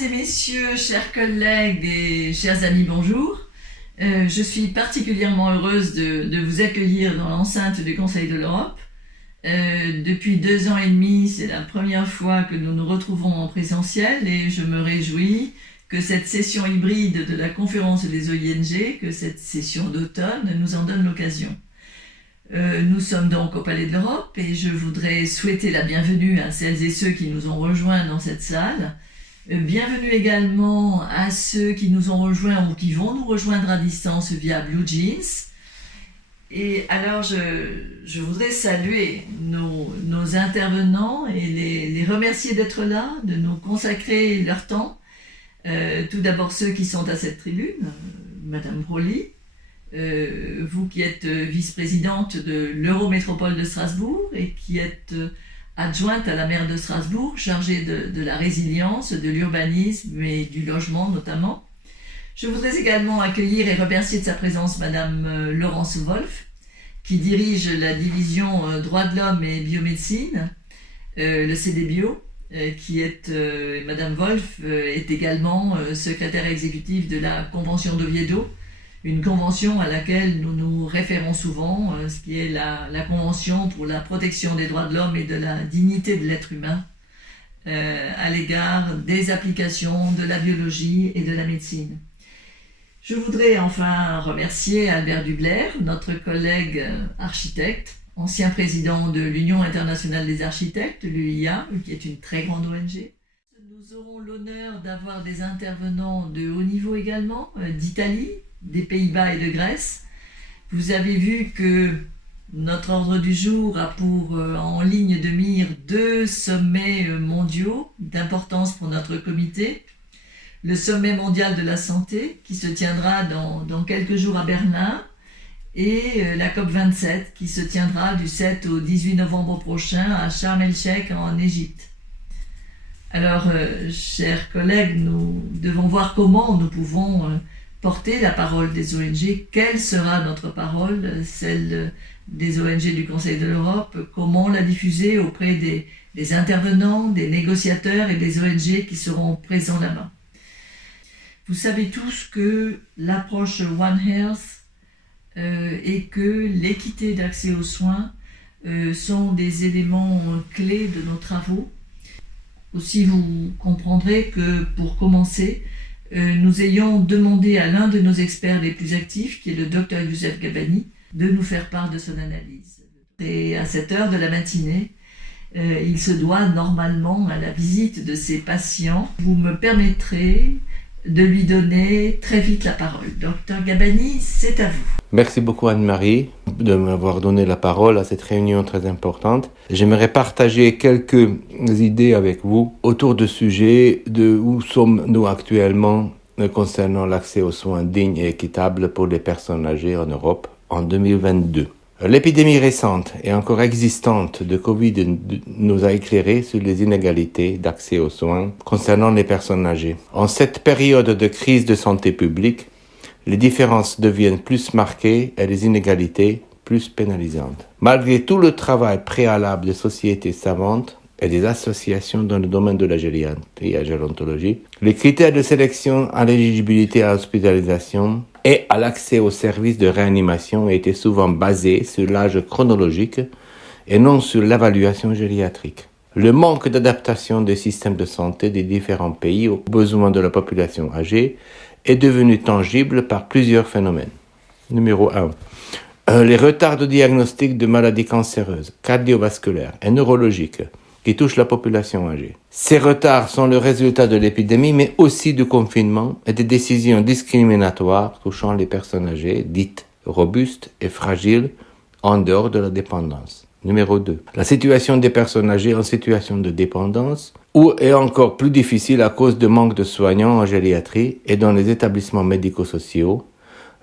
Mesdames et messieurs, chers collègues et chers amis, bonjour. Je suis particulièrement heureuse de vous accueillir dans l'enceinte du Conseil de l'Europe. Depuis 2 ans et demi, c'est la première fois que nous nous retrouvons en présentiel et je me réjouis que cette session hybride de la conférence des OING, que cette session d'automne nous en donne l'occasion. Nous sommes donc au Palais de l'Europe et je voudrais souhaiter la bienvenue à celles et ceux qui nous ont rejoints dans cette salle. Bienvenue également à ceux qui nous ont rejoints ou qui vont nous rejoindre à distance via Blue Jeans. Et alors je voudrais saluer nos intervenants et les remercier d'être là, de nous consacrer leur temps. Tout d'abord ceux qui sont à cette tribune, Madame Broly, vous qui êtes vice-présidente de l'Eurométropole de Strasbourg et qui êtes adjointe à la maire de Strasbourg, chargée de la résilience, de l'urbanisme et du logement notamment. Je voudrais également accueillir et remercier de sa présence Madame Laurence Wolf, qui dirige la division droits de l'homme et biomédecine, le CDBio, qui est, Madame Wolf est également secrétaire exécutive de la Convention d'Oviedo, une convention à laquelle nous nous référons souvent, ce qui est la Convention pour la protection des droits de l'homme et de la dignité de l'être humain à l'égard des applications de la biologie et de la médecine. Je voudrais enfin remercier Albert Dubler, notre collègue architecte, ancien président de l'Union internationale des architectes, l'UIA, qui est une très grande ONG. Nous aurons l'honneur d'avoir des intervenants de haut niveau également, d'Italie, des Pays-Bas et de Grèce. Vous avez vu que notre ordre du jour a pour en ligne de mire 2 sommets mondiaux d'importance pour notre comité. Le sommet mondial de la santé qui se tiendra dans quelques jours à Berlin et la COP27 qui se tiendra du 7 au 18 novembre prochain à Sharm el-Cheik en Égypte. Alors, chers collègues, nous devons voir comment nous pouvons porter la parole des ONG. Quelle sera notre parole, celle des ONG du Conseil de l'Europe? Comment la diffuser auprès des intervenants, des négociateurs et des ONG qui seront présents là-bas? Vous savez tous que l'approche One Health et que l'équité d'accès aux soins sont des éléments clés de nos travaux. Aussi, vous comprendrez que pour commencer, nous ayons demandé à l'un de nos experts les plus actifs, qui est le Dr Youssef Gabani, de nous faire part de son analyse. Et à cette heure de la matinée, il se doit normalement à la visite de ses patients. Vous me permettrez de lui donner très vite la parole. Dr Gabani, c'est à vous. Merci beaucoup Anne-Marie de m'avoir donné la parole à cette réunion très importante. J'aimerais partager quelques idées avec vous autour du sujet de où sommes-nous actuellement concernant l'accès aux soins dignes et équitables pour les personnes âgées en Europe en 2022. L'épidémie récente et encore existante de Covid nous a éclairé sur les inégalités d'accès aux soins concernant les personnes âgées. En cette période de crise de santé publique, les différences deviennent plus marquées et les inégalités plus pénalisantes. Malgré tout le travail préalable des sociétés savantes et des associations dans le domaine de la gériatrie et la gérontologie, les critères de sélection à l'éligibilité à l'hospitalisation et à l'accès aux services de réanimation étaient souvent basés sur l'âge chronologique et non sur l'évaluation gériatrique. Le manque d'adaptation des systèmes de santé des différents pays aux besoins de la population âgée est devenu tangible par plusieurs phénomènes. Numéro 1. Les retards de diagnostic de maladies cancéreuses, cardiovasculaires et neurologiques qui touchent la population âgée. Ces retards sont le résultat de l'épidémie, mais aussi du confinement et des décisions discriminatoires touchant les personnes âgées, dites robustes et fragiles, en dehors de la dépendance. Numéro 2. La situation des personnes âgées en situation de dépendance ou est encore plus difficile à cause de manque de soignants en gériatrie et dans les établissements médico-sociaux,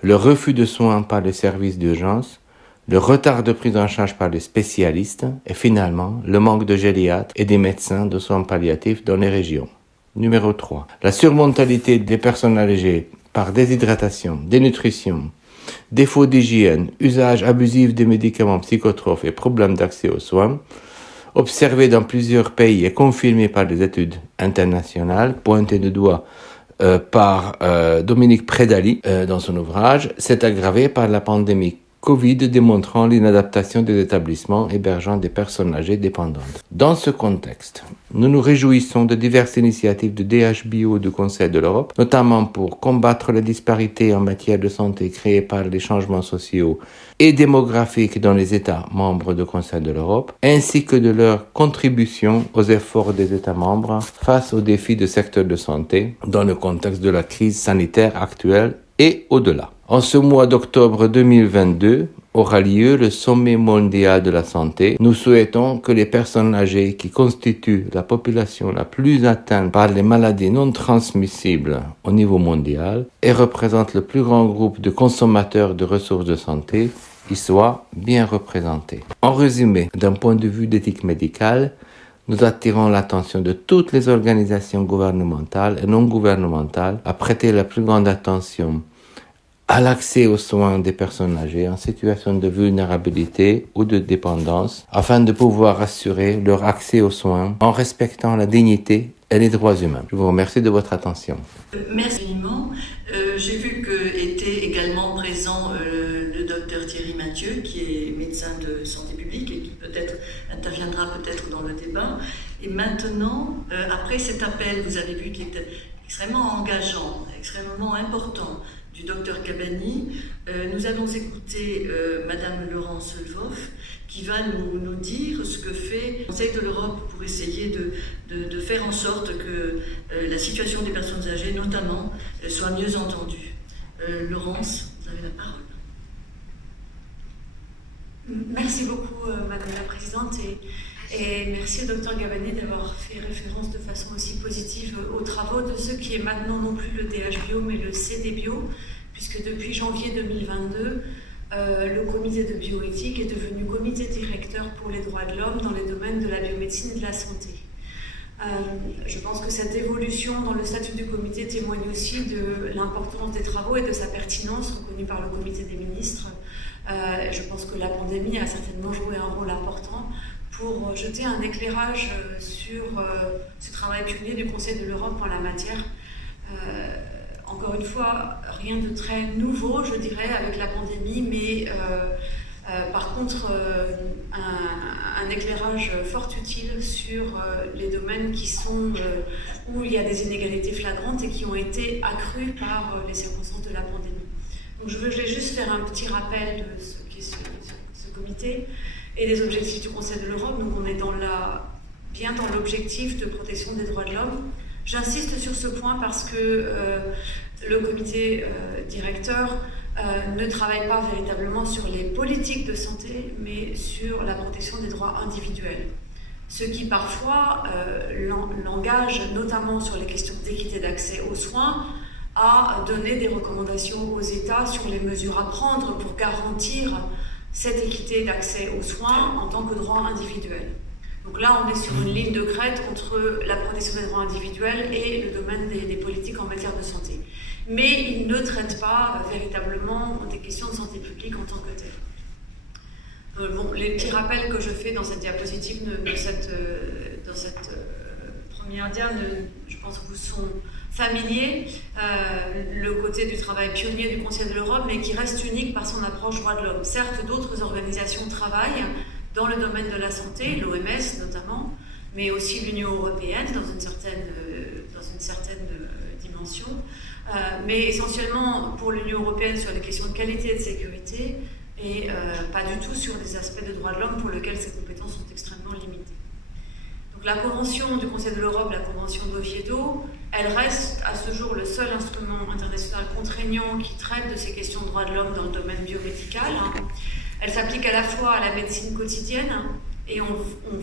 le refus de soins par les services d'urgence, le retard de prise en charge par les spécialistes et finalement le manque de gériatres et des médecins de soins palliatifs dans les régions. Numéro 3. La surmortalité des personnes âgées par déshydratation, dénutrition, défaut d'hygiène, usage abusif des médicaments psychotropes et problèmes d'accès aux soins observée dans plusieurs pays et confirmée par des études internationales, pointées de doigt par Dominique Prédaly dans son ouvrage, s'est aggravée par la pandémie Covid, démontrant l'inadaptation des établissements hébergeant des personnes âgées dépendantes. Dans ce contexte, nous nous réjouissons de diverses initiatives de DHBO du Conseil de l'Europe, notamment pour combattre les disparités en matière de santé créées par les changements sociaux et démographiques dans les États membres du Conseil de l'Europe, ainsi que de leur contribution aux efforts des États membres face aux défis du secteur de santé dans le contexte de la crise sanitaire actuelle et au-delà. En ce mois d'octobre 2022 aura lieu le sommet mondial de la santé. Nous souhaitons que les personnes âgées qui constituent la population la plus atteinte par les maladies non transmissibles au niveau mondial et représentent le plus grand groupe de consommateurs de ressources de santé y soient bien représentés. En résumé, d'un point de vue d'éthique médicale, nous attirons l'attention de toutes les organisations gouvernementales et non gouvernementales à prêter la plus grande attention à l'accès aux soins des personnes âgées en situation de vulnérabilité ou de dépendance, afin de pouvoir assurer leur accès aux soins en respectant la dignité et les droits humains. Je vous remercie de votre attention. Merci infiniment. J'ai vu qu'était également présent le docteur Thierry Mathieu, qui est médecin de santé publique et qui peut-être interviendra peut-être dans le débat. Et maintenant, après cet appel, vous avez vu qu'il était extrêmement engageant, extrêmement important, du docteur Cabani, nous allons écouter Madame Laurence Lvoff qui va nous dire ce que fait le Conseil de l'Europe pour essayer de faire en sorte que la situation des personnes âgées, notamment, soit mieux entendue. Laurence, vous avez la parole. Merci beaucoup, Madame la Présidente, et merci au Dr Gabani d'avoir fait référence de façon aussi positive aux travaux de ce qui est maintenant non plus le DHBio, mais le CDBio, puisque depuis janvier 2022, le comité de bioéthique est devenu comité directeur pour les droits de l'homme dans les domaines de la biomédecine et de la santé. Je pense que cette évolution dans le statut du comité témoigne aussi de l'importance des travaux et de sa pertinence reconnue par le comité des ministres. Je pense que la pandémie a certainement joué un rôle important pour jeter un éclairage sur ce travail pionnier du Conseil de l'Europe en la matière. Encore une fois, rien de très nouveau, je dirais, avec la pandémie, mais par contre, un éclairage fort utile sur les domaines qui sont, où il y a des inégalités flagrantes et qui ont été accrues par les circonstances de la pandémie. Donc je voulais juste faire un petit rappel de ce qu'est ce comité et des objectifs du Conseil de l'Europe. Donc on est bien dans l'objectif de protection des droits de l'homme. J'insiste sur ce point parce que le comité directeur ne travaille pas véritablement sur les politiques de santé, mais sur la protection des droits individuels. Ce qui parfois l'engage, notamment sur les questions d'équité d'accès aux soins, à donner des recommandations aux États sur les mesures à prendre pour garantir cette équité d'accès aux soins en tant que droit individuel. Donc là, on est sur une ligne de crête entre la protection des droits individuels et le domaine des politiques en matière de santé. Mais il ne traite pas véritablement des questions de santé publique en tant que telles. Les petits rappels que je fais dans cette diapositive, dans cette première dia, je pense que vous sont familiers. Le côté du travail pionnier du Conseil de l'Europe, mais qui reste unique par son approche droits de l'homme. Certes, d'autres organisations travaillent dans le domaine de la santé, l'OMS notamment, mais aussi l'Union européenne dans une certaine dimension. Mais essentiellement pour l'Union européenne sur les questions de qualité et de sécurité, et pas du tout sur des aspects de droits de l'homme pour lesquels ces compétences sont extrêmement limitées. Donc la Convention du Conseil de l'Europe, la Convention d'Oviedo, elle reste à ce jour le seul instrument international contraignant qui traite de ces questions de droits de l'homme dans le domaine biomédical. Elle s'applique à la fois à la médecine quotidienne, et on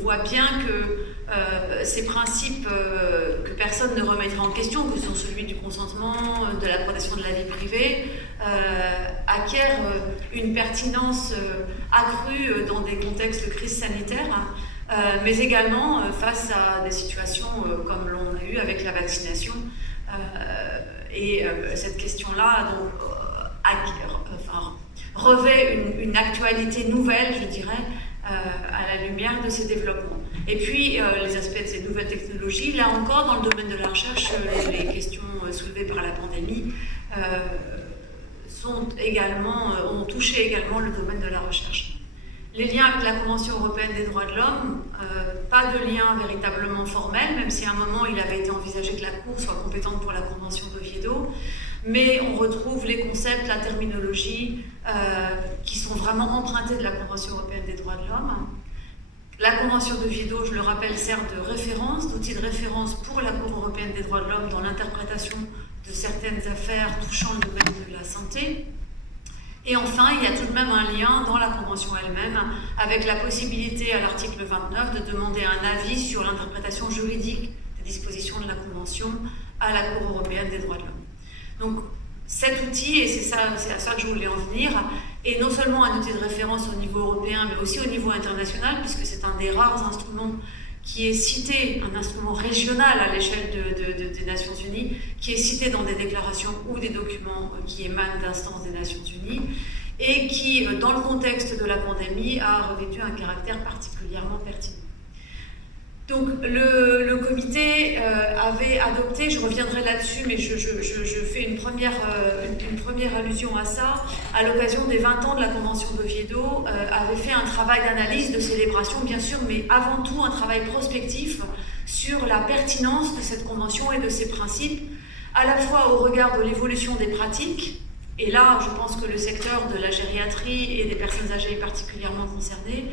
voit bien que ces principes que personne ne remettra en question, que sont celui du consentement, de la protection de la vie privée, acquièrent une pertinence accrue dans des contextes de crise sanitaire, mais également face à des situations comme l'on a eu avec la vaccination. Cette question-là revêt une actualité nouvelle, je dirais, à la lumière de ces développements. Et puis les aspects de ces nouvelles technologies, là encore dans le domaine de la recherche, les questions soulevées par la pandémie ont touché également le domaine de la recherche. Les liens avec la Convention européenne des droits de l'homme, pas de lien véritablement formel, même si à un moment il avait été envisagé que la Cour soit compétente pour la Convention d'Oviedo, mais on retrouve les concepts, la terminologie qui sont vraiment empruntés de la Convention européenne des droits de l'homme. La Convention d'Oviedo, je le rappelle, sert de référence, d'outil de référence pour la Cour européenne des droits de l'homme dans l'interprétation de certaines affaires touchant le domaine de la santé. Et enfin, il y a tout de même un lien dans la Convention elle-même avec la possibilité à l'article 29 de demander un avis sur l'interprétation juridique des dispositions de la Convention à la Cour européenne des droits de l'homme. Donc cet outil, et c'est à ça que je voulais en venir, est non seulement un outil de référence au niveau européen, mais aussi au niveau international, puisque c'est un des rares instruments qui est cité, un instrument régional à l'échelle des Nations Unies, qui est cité dans des déclarations ou des documents qui émanent d'instances des Nations Unies, et qui, dans le contexte de la pandémie, a revêtu un caractère particulièrement pertinent. Donc le comité avait adopté, je reviendrai là-dessus, mais je fais une première allusion à ça, à l'occasion des 20 ans de la Convention d'Oviedo, avait fait un travail d'analyse, de célébration bien sûr, mais avant tout un travail prospectif sur la pertinence de cette convention et de ses principes, à la fois au regard de l'évolution des pratiques, et là je pense que le secteur de la gériatrie et des personnes âgées est particulièrement concerné,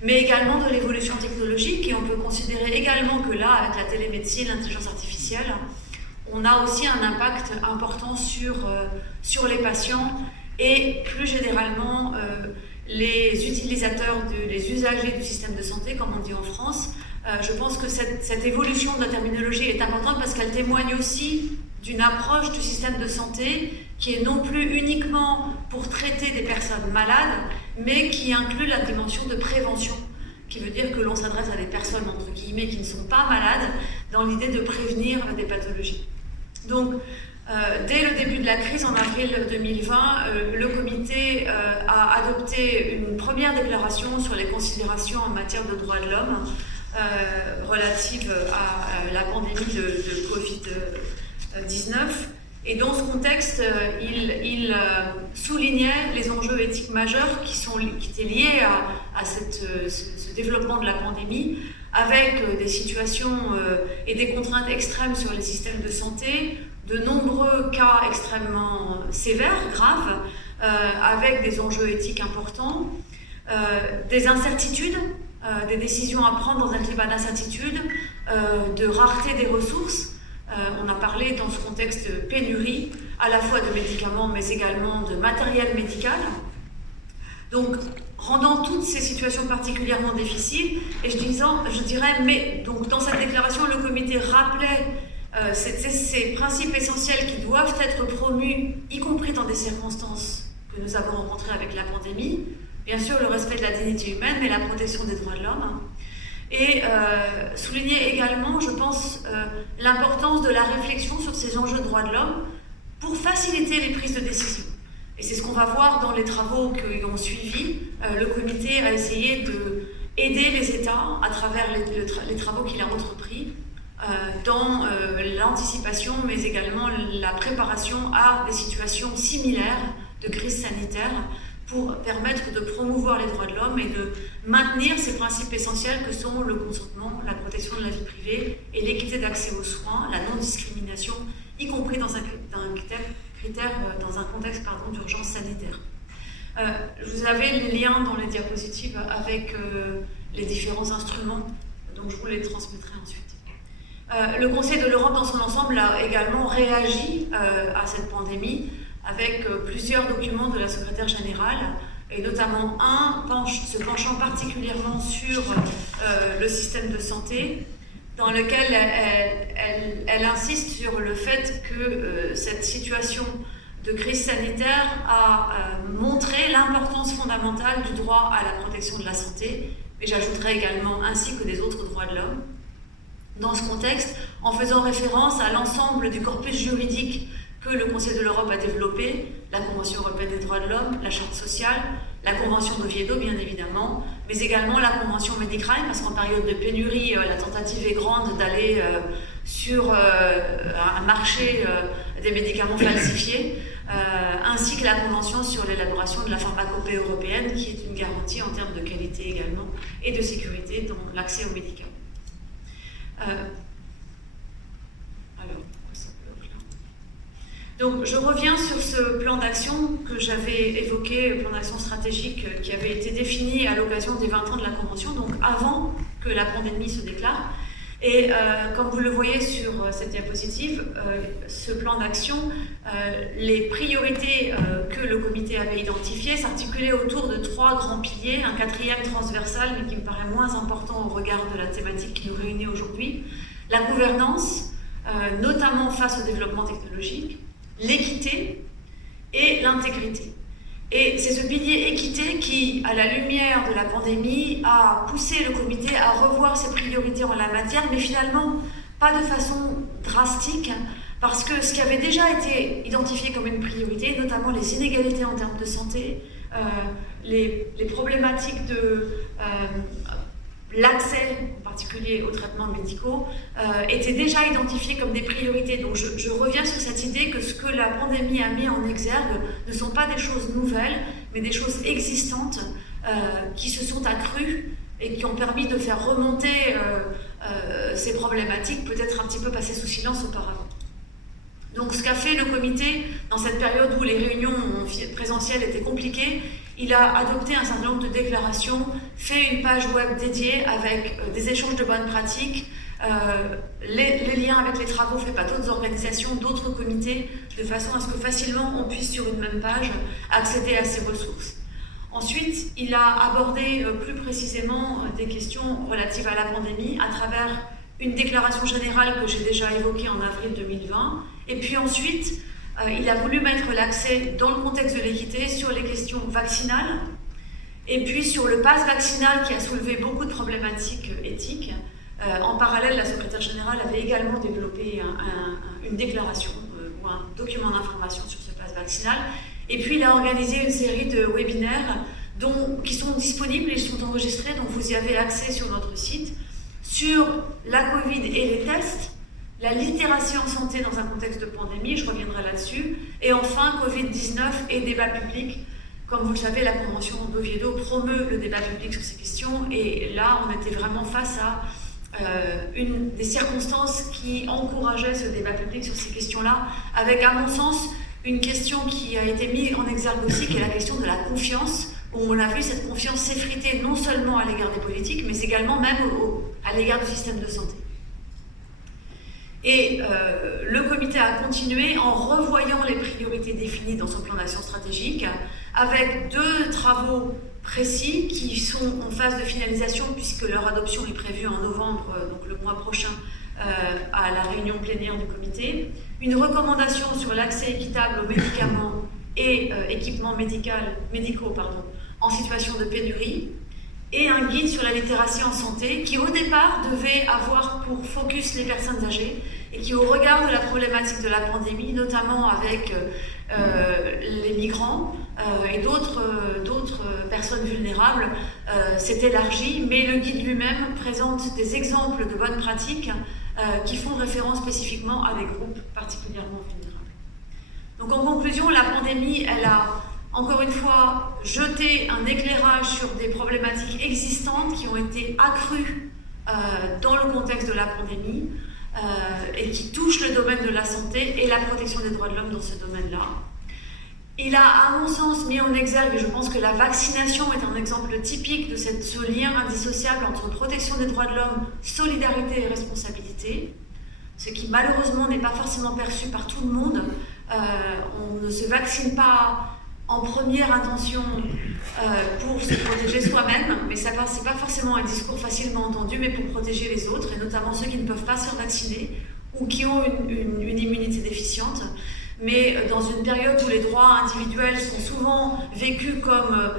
mais également de l'évolution technologique, et on peut considérer également que là, avec la télémédecine, l'intelligence artificielle, on a aussi un impact important sur les patients et plus généralement les utilisateurs, les usagers du système de santé, comme on dit en France. Je pense que cette évolution de la terminologie est importante parce qu'elle témoigne aussi d'une approche du système de santé qui est non plus uniquement pour traiter des personnes malades, mais qui inclut la dimension de prévention, qui veut dire que l'on s'adresse à des personnes, entre guillemets, qui ne sont pas malades, dans l'idée de prévenir des pathologies. Donc, dès le début de la crise, en avril 2020, le comité a adopté une première déclaration sur les considérations en matière de droits de l'homme relative à la pandémie de Covid-19. Et dans ce contexte, il soulignait les enjeux éthiques majeurs qui étaient liés à ce développement de la pandémie, avec des situations et des contraintes extrêmes sur les systèmes de santé, de nombreux cas extrêmement sévères, graves, avec des enjeux éthiques importants, des incertitudes, des décisions à prendre dans un climat d'incertitude, de rareté des ressources. On a parlé dans ce contexte de pénurie, à la fois de médicaments, mais également de matériel médical. Donc, rendant toutes ces situations particulièrement difficiles, et je dirais, mais donc dans cette déclaration, le comité rappelait ces principes essentiels qui doivent être promus, y compris dans des circonstances que nous avons rencontrées avec la pandémie. Bien sûr, le respect de la dignité humaine, mais la protection des droits de l'homme. Et souligner également, je pense, l'importance de la réflexion sur ces enjeux de droits de l'homme pour faciliter les prises de décision. Et c'est ce qu'on va voir dans les travaux qui ont suivi. Le comité a essayé d'aider les États à travers les travaux qu'il a entrepris dans l'anticipation, mais également la préparation à des situations similaires de crise sanitaire, pour permettre de promouvoir les droits de l'homme et de maintenir ces principes essentiels que sont le consentement, la protection de la vie privée et l'équité d'accès aux soins, la non-discrimination, y compris dans un contexte d'urgence sanitaire. Vous avez les liens dans les diapositives avec les différents instruments, donc je vous les transmettrai ensuite. Le Conseil de l'Europe dans son ensemble a également réagi à cette pandémie avec plusieurs documents de la secrétaire générale, et notamment se penchant particulièrement sur le système de santé, dans lequel elle insiste sur le fait que cette situation de crise sanitaire a montré l'importance fondamentale du droit à la protection de la santé, et j'ajouterai également ainsi que des autres droits de l'homme. Dans ce contexte, en faisant référence à l'ensemble du corpus juridique que le Conseil de l'Europe a développé, la Convention européenne des droits de l'homme, la Charte sociale, la Convention d'Oviedo bien évidemment, mais également la Convention Medicrime, parce qu'en période de pénurie, la tentative est grande d'aller sur un marché des médicaments falsifiés, ainsi que la Convention sur l'élaboration de la pharmacopée européenne, qui est une garantie en termes de qualité également et de sécurité dans l'accès aux médicaments. Donc je reviens sur ce plan d'action que j'avais évoqué, le plan d'action stratégique qui avait été défini à l'occasion des 20 ans de la Convention, donc avant que la pandémie se déclare. Et comme vous le voyez sur cette diapositive, ce plan d'action, les priorités que le comité avait identifiées s'articulaient autour de 3 grands piliers, un 4e transversal, mais qui me paraît moins important au regard de la thématique qui nous réunit aujourd'hui, la gouvernance, notamment face au développement technologique, l'équité et l'intégrité. Et c'est ce pilier équité qui, à la lumière de la pandémie, a poussé le comité à revoir ses priorités en la matière, mais finalement pas de façon drastique, parce que ce qui avait déjà été identifié comme une priorité, notamment les inégalités en termes de santé, les problématiques de l'accès, en particulier aux traitements médicaux, étaient déjà identifiés comme des priorités. Donc je reviens sur cette idée que ce que la pandémie a mis en exergue ne sont pas des choses nouvelles, mais des choses existantes qui se sont accrues et qui ont permis de faire remonter ces problématiques, peut-être un petit peu passées sous silence auparavant. Donc ce qu'a fait le comité dans cette période où les réunions présentielles étaient compliquées, il a adopté un certain nombre de déclarations, fait une page web dédiée avec des échanges de bonnes pratiques, les liens avec les travaux faits par d'autres organisations, d'autres comités, de façon à ce que facilement on puisse sur une même page accéder à ces ressources. Ensuite, il a abordé plus précisément des questions relatives à la pandémie à travers une déclaration générale que j'ai déjà évoquée en avril 2020, et puis ensuite, il a voulu mettre l'accès dans le contexte de l'équité sur les questions vaccinales et puis sur le pass vaccinal qui a soulevé beaucoup de problématiques éthiques. En parallèle, la secrétaire générale avait également développé une déclaration ou un document d'information sur ce pass vaccinal. Et puis il a organisé une série de webinaires qui sont disponibles, ils sont enregistrés, donc vous y avez accès sur notre site, sur la Covid et les tests, la littératie en santé dans un contexte de pandémie, je reviendrai là-dessus, et enfin Covid-19 et débat public. Comme vous le savez, la Convention d'Oviedo promeut le débat public sur ces questions, et là on était vraiment face à une des circonstances qui encourageaient ce débat public sur ces questions-là, avec à mon sens une question qui a été mise en exergue aussi, qui est la question de la confiance, où on a vu cette confiance s'effriter non seulement à l'égard des politiques, mais également même à l'égard du système de santé. Et le comité a continué en revoyant les priorités définies dans son plan d'action stratégique, avec 2 travaux précis qui sont en phase de finalisation, puisque leur adoption est prévue en novembre, donc le mois prochain, à la réunion plénière du comité. Une recommandation sur l'accès équitable aux médicaments et équipements médicaux en situation de pénurie, et un guide sur la littératie en santé qui au départ devait avoir pour focus les personnes âgées et qui au regard de la problématique de la pandémie, notamment avec les migrants et d'autres personnes vulnérables, s'est élargi, mais le guide lui-même présente des exemples de bonnes pratiques qui font référence spécifiquement à des groupes particulièrement vulnérables. Donc en conclusion, la pandémie, elle a encore une fois jeté un éclairage sur des problématiques existantes qui ont été accrues dans le contexte de la pandémie et qui touchent le domaine de la santé et la protection des droits de l'homme dans ce domaine-là. Il a, à mon sens, mis en exergue, et je pense que la vaccination est un exemple typique de ce lien indissociable entre protection des droits de l'homme, solidarité et responsabilité, ce qui malheureusement n'est pas forcément perçu par tout le monde. On ne se vaccine pas en première intention pour se protéger soi-même, mais c'est pas forcément un discours facilement entendu, mais pour protéger les autres, et notamment ceux qui ne peuvent pas se vacciner ou qui ont une immunité déficiente. Mais dans une période où les droits individuels sont souvent vécus comme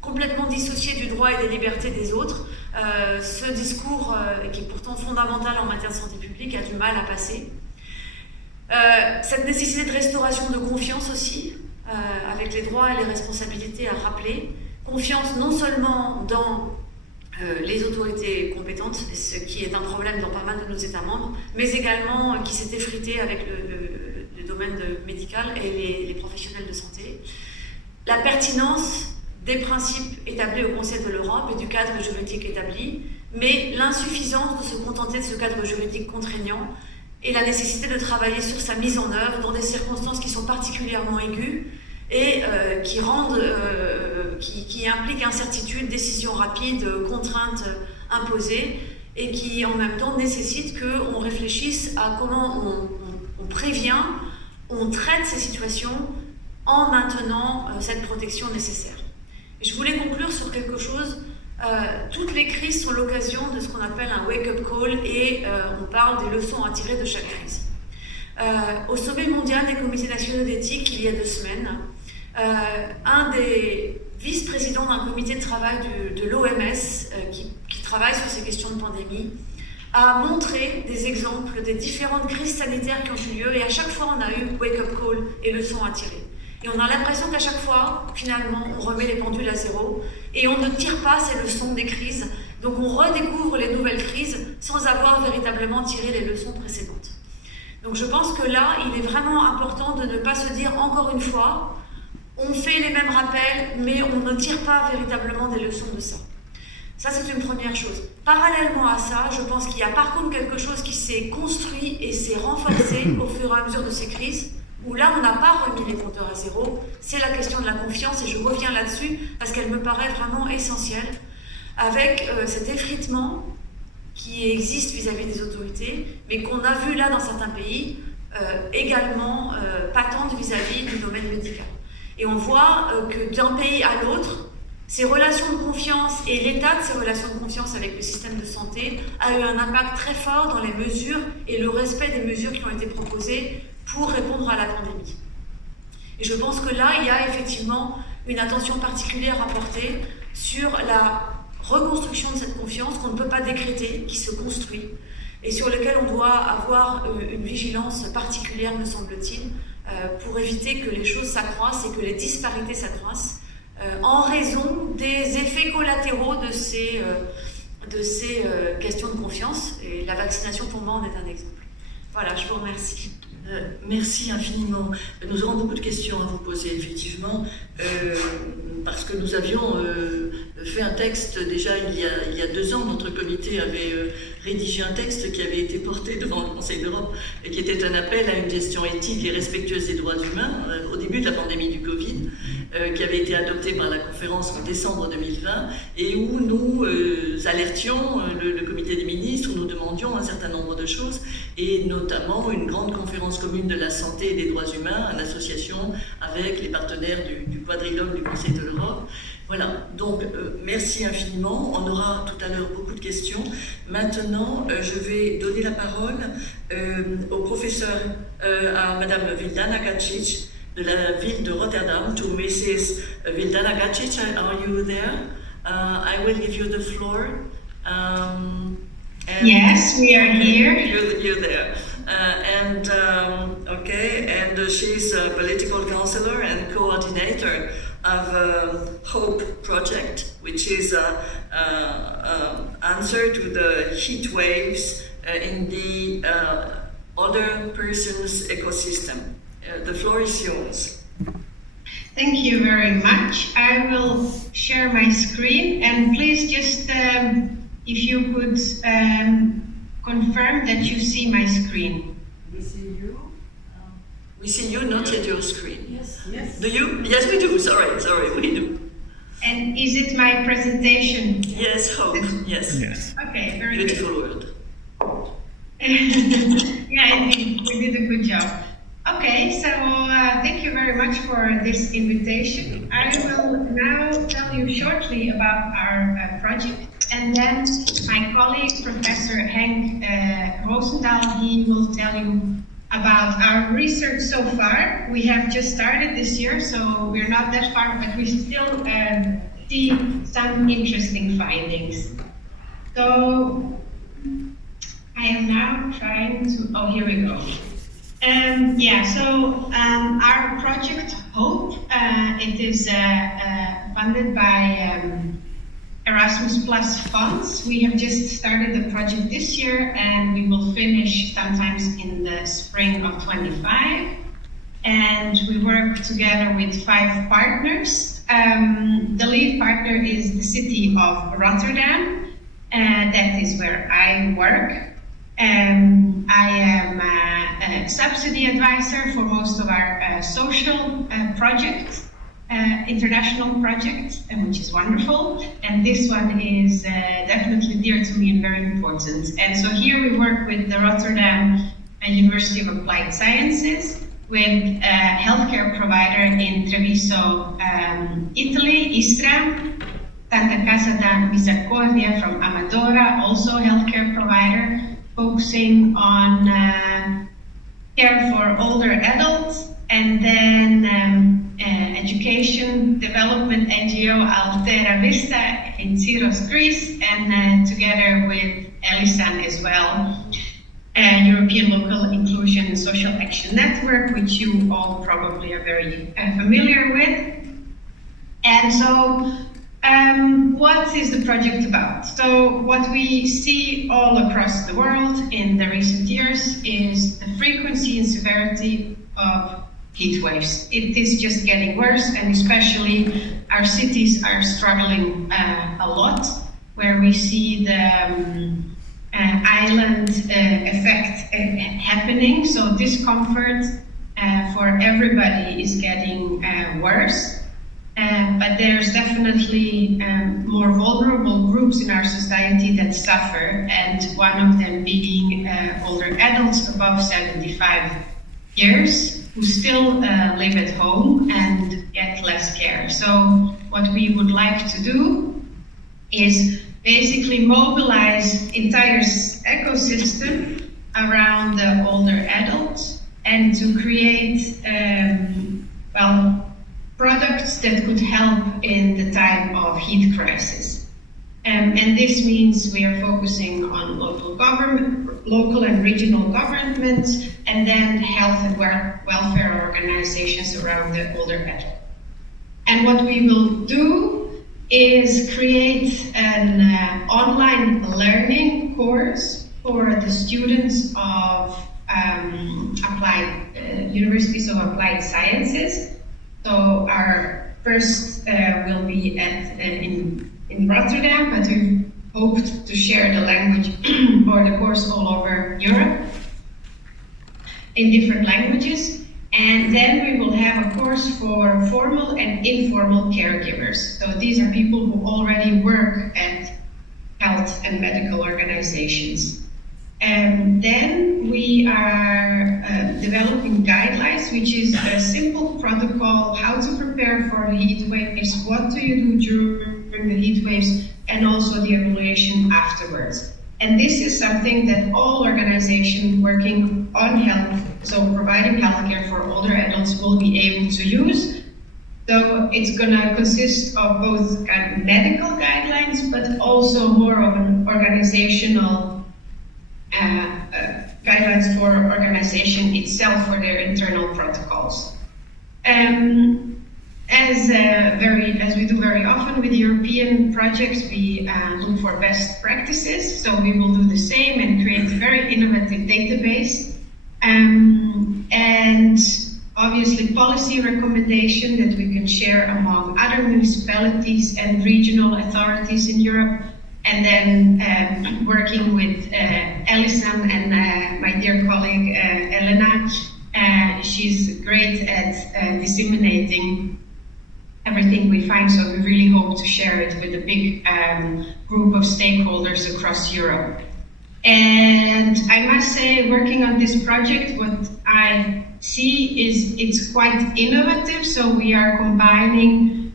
complètement dissociés du droit et des libertés des autres, ce discours, qui est pourtant fondamental en matière de santé publique, a du mal à passer. Cette nécessité de restauration de confiance aussi, avec les droits et les responsabilités à rappeler. Confiance non seulement dans les autorités compétentes, ce qui est un problème dans pas mal de nos États membres, mais également qui s'est effrité avec le domaine médical et les professionnels de santé. La pertinence des principes établis au Conseil de l'Europe et du cadre juridique établi, mais l'insuffisance de se contenter de ce cadre juridique contraignant et la nécessité de travailler sur sa mise en œuvre dans des circonstances qui sont particulièrement aiguës et qui impliquent incertitude, décisions rapides, contraintes imposées et qui en même temps nécessitent qu'on réfléchisse à comment on prévient, on traite ces situations en maintenant cette protection nécessaire. Et je voulais conclure sur quelque chose. Toutes les crises sont l'occasion de ce qu'on appelle un wake-up call et on parle des leçons à tirer de chaque crise. Au sommet mondial des comités nationaux d'éthique, il y a 2 semaines, un des vice-présidents d'un comité de travail de l'OMS qui travaille sur ces questions de pandémie a montré des exemples des différentes crises sanitaires qui ont eu lieu et à chaque fois on a eu wake-up call et leçons à tirer. Et on a l'impression qu'à chaque fois, finalement, on remet les pendules à zéro et on ne tire pas ces leçons des crises. Donc on redécouvre les nouvelles crises sans avoir véritablement tiré les leçons précédentes. Donc je pense que là, il est vraiment important de ne pas se dire encore une fois, on fait les mêmes rappels, mais on ne tire pas véritablement des leçons de ça. Ça, c'est une première chose. Parallèlement à ça, je pense qu'il y a par contre quelque chose qui s'est construit et s'est renforcé au fur et à mesure de ces crises, où là, on n'a pas remis les compteurs à zéro, c'est la question de la confiance, et je reviens là-dessus parce qu'elle me paraît vraiment essentielle, avec cet effritement qui existe vis-à-vis des autorités, mais qu'on a vu là dans certains pays, également patente vis-à-vis du domaine médical. Et on voit que d'un pays à l'autre, ces relations de confiance et l'état de ces relations de confiance avec le système de santé a eu un impact très fort dans les mesures et le respect des mesures qui ont été proposées pour répondre à la pandémie. Et je pense que là, il y a effectivement une attention particulière à porter sur la reconstruction de cette confiance qu'on ne peut pas décréter, qui se construit, et sur lequel on doit avoir une vigilance particulière, me semble-t-il, pour éviter que les choses s'accroissent et que les disparités s'accroissent, en raison des effets collatéraux de ces questions de confiance. Et la vaccination, pour moi, en est un exemple. Voilà, je vous remercie. Merci infiniment. Nous aurons beaucoup de questions à vous poser, effectivement, parce que nous avions fait un texte déjà il y a 2 ans. Notre comité avait rédigé un texte qui avait été porté devant le Conseil d'Europe et qui était un appel à une gestion éthique et respectueuse des droits humains au début de la pandémie du Covid, qui avait été adopté par la conférence en décembre 2020 et où nous alertions le comité des ministres, où nous demandions un certain nombre de choses et notamment une grande conférence commune de la santé et des droits humains en association avec les partenaires du quadrilogue du Conseil de l'Europe. Voilà, donc merci infiniment. On aura tout à l'heure beaucoup de questions. Maintenant, je vais donner la parole au professeur, à Madame Vildana Gacic de la ville de Rotterdam, to Mrs. Vildana Gacic. Are you there? I will give you the floor. Yes, we are here. You're there. Okay, and she's a political counselor and coordinator of HOPE project, which is an answer to the heat waves in the other person's ecosystem. The floor is yours. Thank you very much. I will share my screen, and please just if you could confirm that you see my screen. We see you. We see you, not yet your screen. Yes, yes. Do you? Yes, we do. Sorry, we do. And is it my presentation? Yes, hope. Yes. Okay, very Beautiful good. word. Yeah, indeed, we did a good job. Okay, so thank you very much for this invitation. I will now tell you shortly about our project, and then my colleague, Professor Henk Roosendaal, he will tell you about our research so far. We have just started this year, so we're not that far, but we still see some interesting findings. So I am now trying to, oh, here we go. Our project HOPE, it is funded by Erasmus Plus funds. We have just started the project this year and we will finish sometimes in the spring of 25. And we work together with 5 partners. The lead partner is the city of Rotterdam, and that is where I work. I am a subsidy advisor for most of our social projects. International project, which is wonderful, and this one is definitely dear to me and very important. And so here we work with the Rotterdam University of Applied Sciences, with a healthcare provider in Treviso, Italy, Istra, Santa Casa da Misericordia from Amadora, also a healthcare provider, focusing on care for older adults, and then education development NGO Altera Vista in Syros, Greece, and together with Elisan as well, European Local Inclusion and Social Action Network, which you all probably are very familiar with. And so, what is the project about? So, what we see all across the world in the recent years is the frequency and severity of heat waves. It is just getting worse, and especially our cities are struggling a lot, where we see the island effect happening. So discomfort for everybody is getting worse. But there's definitely more vulnerable groups in our society that suffer, and one of them being older adults above 75 years who still live at home and get less care. So what we would like to do is basically mobilize entire ecosystem around the older adults and to create products that could help in the time of heat crisis. And this means we are focusing on local and regional governments, and then health and welfare organizations around the older adult. And what we will do is create an online learning course for the students of universities of applied sciences. So our first will be in Rotterdam, but we hoped to share the language or the course all over Europe in different languages. And then we will have a course for formal and informal caregivers. So these are people who already work at health and medical organizations. And then we are developing guidelines, which is a simple protocol, how to prepare for heat waves, what do you do during the heat waves, and also the evaluation afterwards. And this is something that all organizations working on health, so providing healthcare for older adults, will be able to use. So it's going to consist of both kind of medical guidelines, but also more of an organizational guidelines for organization itself for their internal protocols. As we do very often with European projects, we look for best practices. So we will do the same and create a very innovative database. And obviously policy recommendation that we can share among other municipalities and regional authorities in Europe. And then working with Elisan and my dear colleague Elena, she's great at disseminating everything we find, so we really hope to share it with a big group of stakeholders across Europe. And I must say, working on this project, what I see is it's quite innovative, so we are combining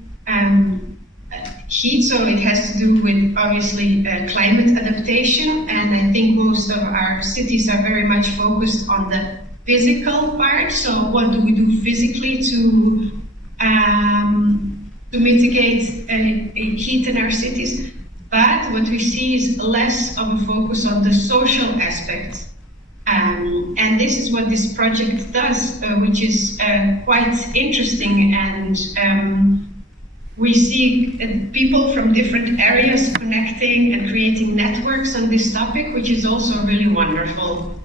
heat, so it has to do with obviously climate adaptation, and I think most of our cities are very much focused on the physical part. So what do we do physically to mitigate heat in our cities? But what we see is less of a focus on the social aspects And this is what this project does, which is quite interesting. And we see people from different areas connecting and creating networks on this topic, which is also really wonderful.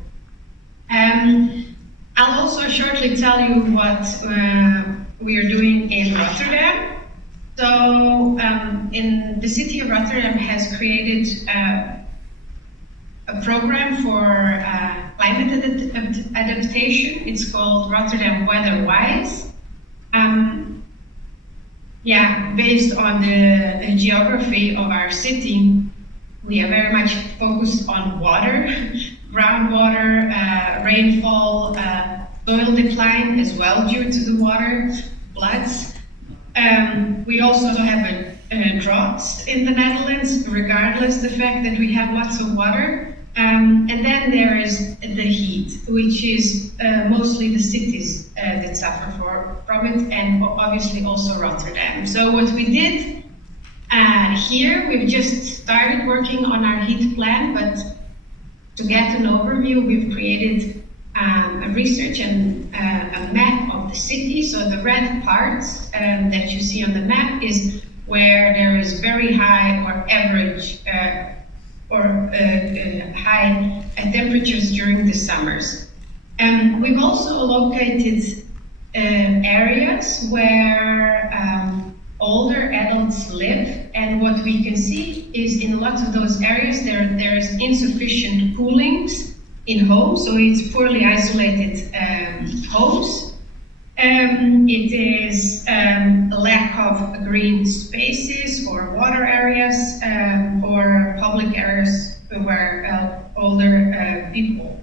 I'll also shortly tell you what we are doing in Rotterdam. So in the city of Rotterdam has created a program for climate adaptation. It's called Rotterdam Weather-Wise. Based on the geography of our city, we are very much focused on water, groundwater, rainfall, soil decline as well due to the water, floods. We also have a drought in the Netherlands, regardless the fact that we have lots of water. And then there is the heat, which is mostly the cities that suffer from it, and obviously also Rotterdam. So what we did here, we've just started working on our heat plan, but to get an overview, we've created a research and a map of the city. So the red parts that you see on the map is where there is very high or average high temperatures during the summers. We've also located areas where older adults live, and what we can see is in lots of those areas there is insufficient cooling in homes, so it's poorly isolated homes. It is a lack of green spaces or water areas or public areas where older people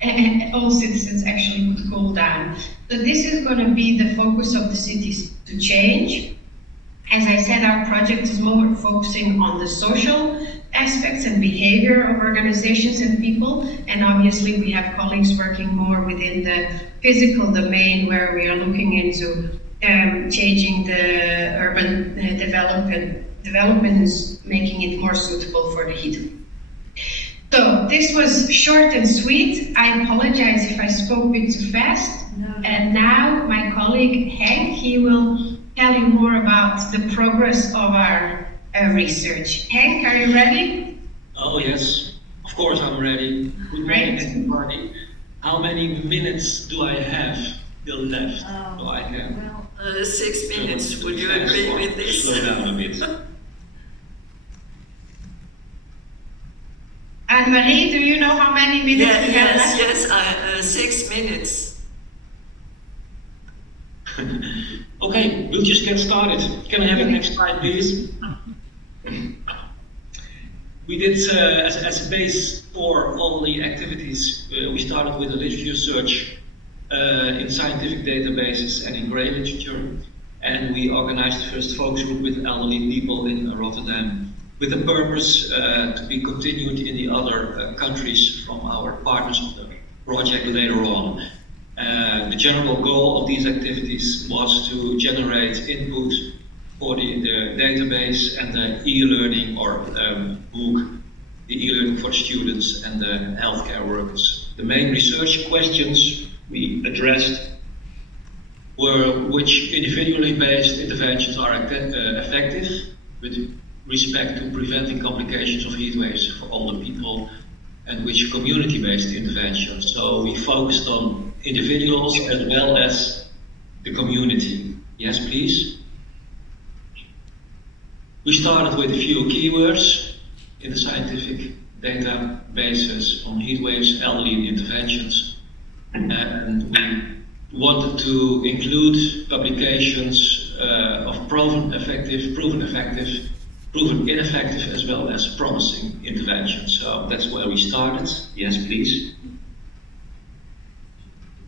and all citizens actually could cool down. So this is going to be the focus of the cities to change. As I said, our project is more focusing on the social aspects and behavior of organizations and people, and obviously we have colleagues working more within the physical domain, where we are looking into changing the urban developments, making it more suitable for the heat. So this was short and sweet. I apologize if I spoke a bit too fast. No. And now my colleague Henk, he will tell you more about the progress of our research. Henk, are you ready? Oh yes, of course I'm ready. Good morning, everybody. How many minutes do I have still left? So I can 6 minutes. Would you agree with this? Slow down a bit. Anne-Marie, do you know how many minutes we have left? Yes, 6 minutes. Okay, we'll just get started. Can I have the next slide, please? We did, as a base for all the activities, we started with a literature search in scientific databases and in grey literature, and we organized the first focus group with elderly people in Rotterdam, with the purpose to be continued in the other countries from our partners of the project later on. The general goal of these activities was to generate input for the database and the e-learning or MOOC, the e-learning for students and the healthcare workers. The main research questions we addressed were which individually based interventions are effective with respect to preventing complications of heat waves for older people, and which community-based interventions. So we focused on individuals as well as the community. Yes, please. We started with a few keywords in the scientific databases on heat waves, elderly interventions, and we wanted to include publications of proven effective, proven ineffective, as well as promising interventions. So that's where we started. Yes, please.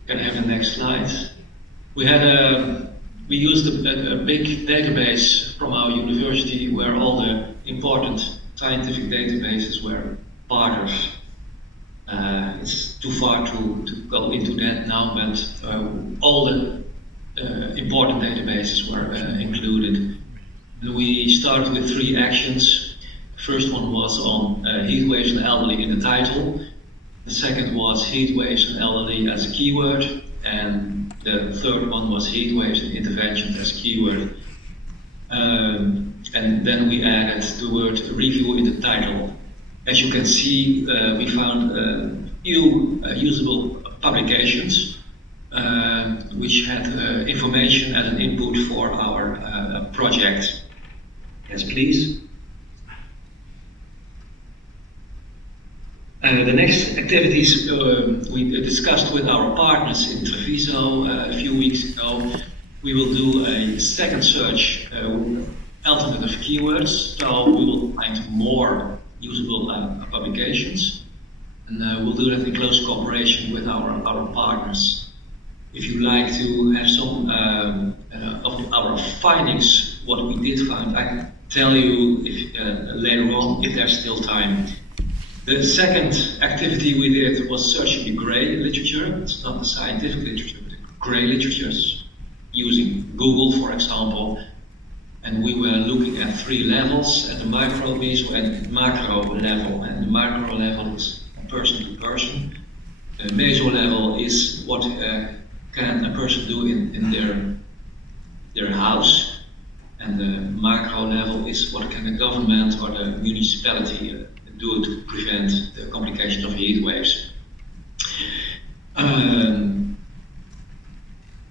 Can I have the next slide? We used a big database from our university where all the important scientific databases were part of. It's too far to go into that now, but all the important databases were included. And we started with 3 actions. The first one was on heat waves and elderly in the title. The second was heat waves and elderly as a keyword. And the third one was heat waves and interventions as keyword. And then we added the word review in the title. As you can see, we found a few usable publications which had information as an input for our project. Yes, please. The next activities we discussed with our partners in Treviso a few weeks ago. We will do a second search with alternative keywords, so we will find more usable publications, and we'll do that in close cooperation with our partners. If you'd like to have some of our findings, what we did find, I can tell you later on if there's still time. The second activity we did was searching the grey literature. It's not the scientific literature, but the grey literatures, using Google, for example. And we were looking at 3 levels, at the micro, meso, and macro level. And the micro level is person to person. The meso level is what can a person do in their house. And the macro level is what can the government or the municipality do to prevent the complications of heat waves.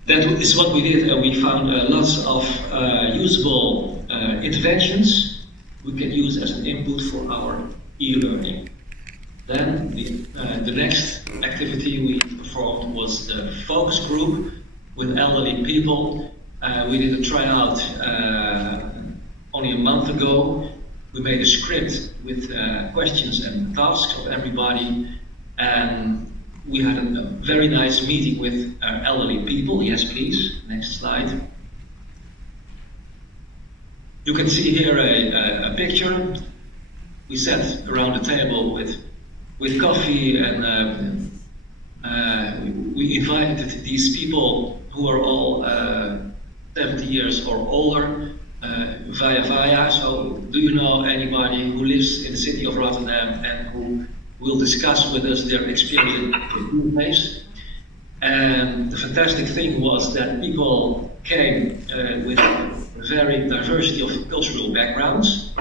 That is what we did. We found lots of usable interventions we can use as an input for our e-learning. Then the next activity we performed was the focus group with elderly people. We did a tryout only a month ago. We made a script with questions and tasks of everybody, and we had a very nice meeting with elderly people. Yes, please. Next slide. You can see here a picture. We sat around the table with coffee, and we invited these people who are all 70 years or older via. So, do you know anybody who lives in the city of Rotterdam and who will discuss with us their experience in the place? And the fantastic thing was that people came with a very diversity of cultural backgrounds,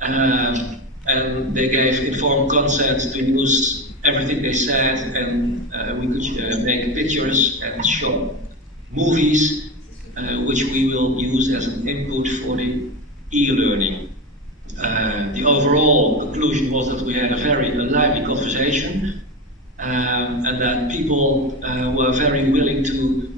and they gave informed consent to use everything they said, and we could make pictures and show movies, which we will use as an input for the e-learning. The overall conclusion was that we had a very lively conversation, and that people were very willing to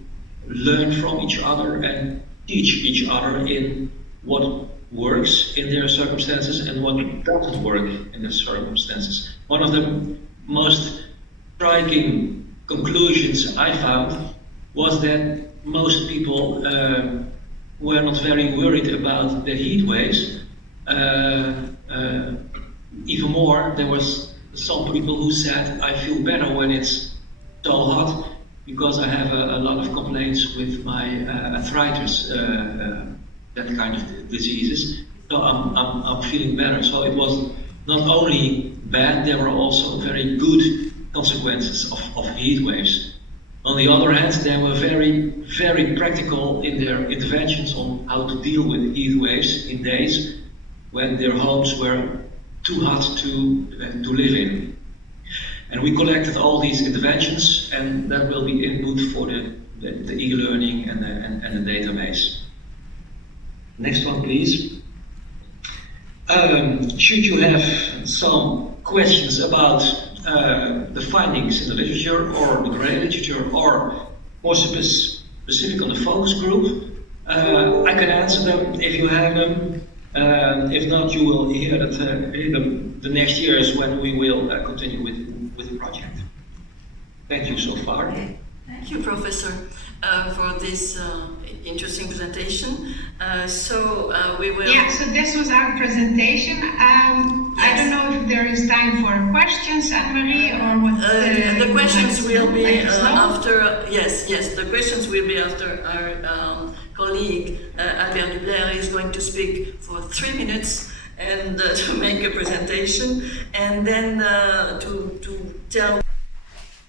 learn from each other and teach each other in what works in their circumstances and what doesn't work in their circumstances. One of the most striking conclusions I found was that most people were not very worried about the heat waves. Even more, there was some people who said, I feel better when it's so hot because I have a lot of complaints with my arthritis, that kind of diseases. So I'm feeling better. So it was not only bad, there were also very good consequences of heat waves. On the other hand, they were very, very practical in their interventions on how to deal with heat waves in days when their homes were too hot to live in. And we collected all these interventions, and that will be input for the e-learning and the database. Next one, please. Should you have some questions about the findings in the literature or the grey literature, or more specific on the focus group, I can answer them if you have them. If not, you will hear them the next years when we will continue with the project. Thank you so far. Okay. Thank you, Professor, for this interesting presentation. We will... Yeah, so this was our presentation. Yes. I don't know if there is time for questions, Anne-Marie, or what? The questions will be after... Yes, the questions will be after our colleague, Albert Dubler, is going to speak for 3 minutes, and to make a presentation, and then to tell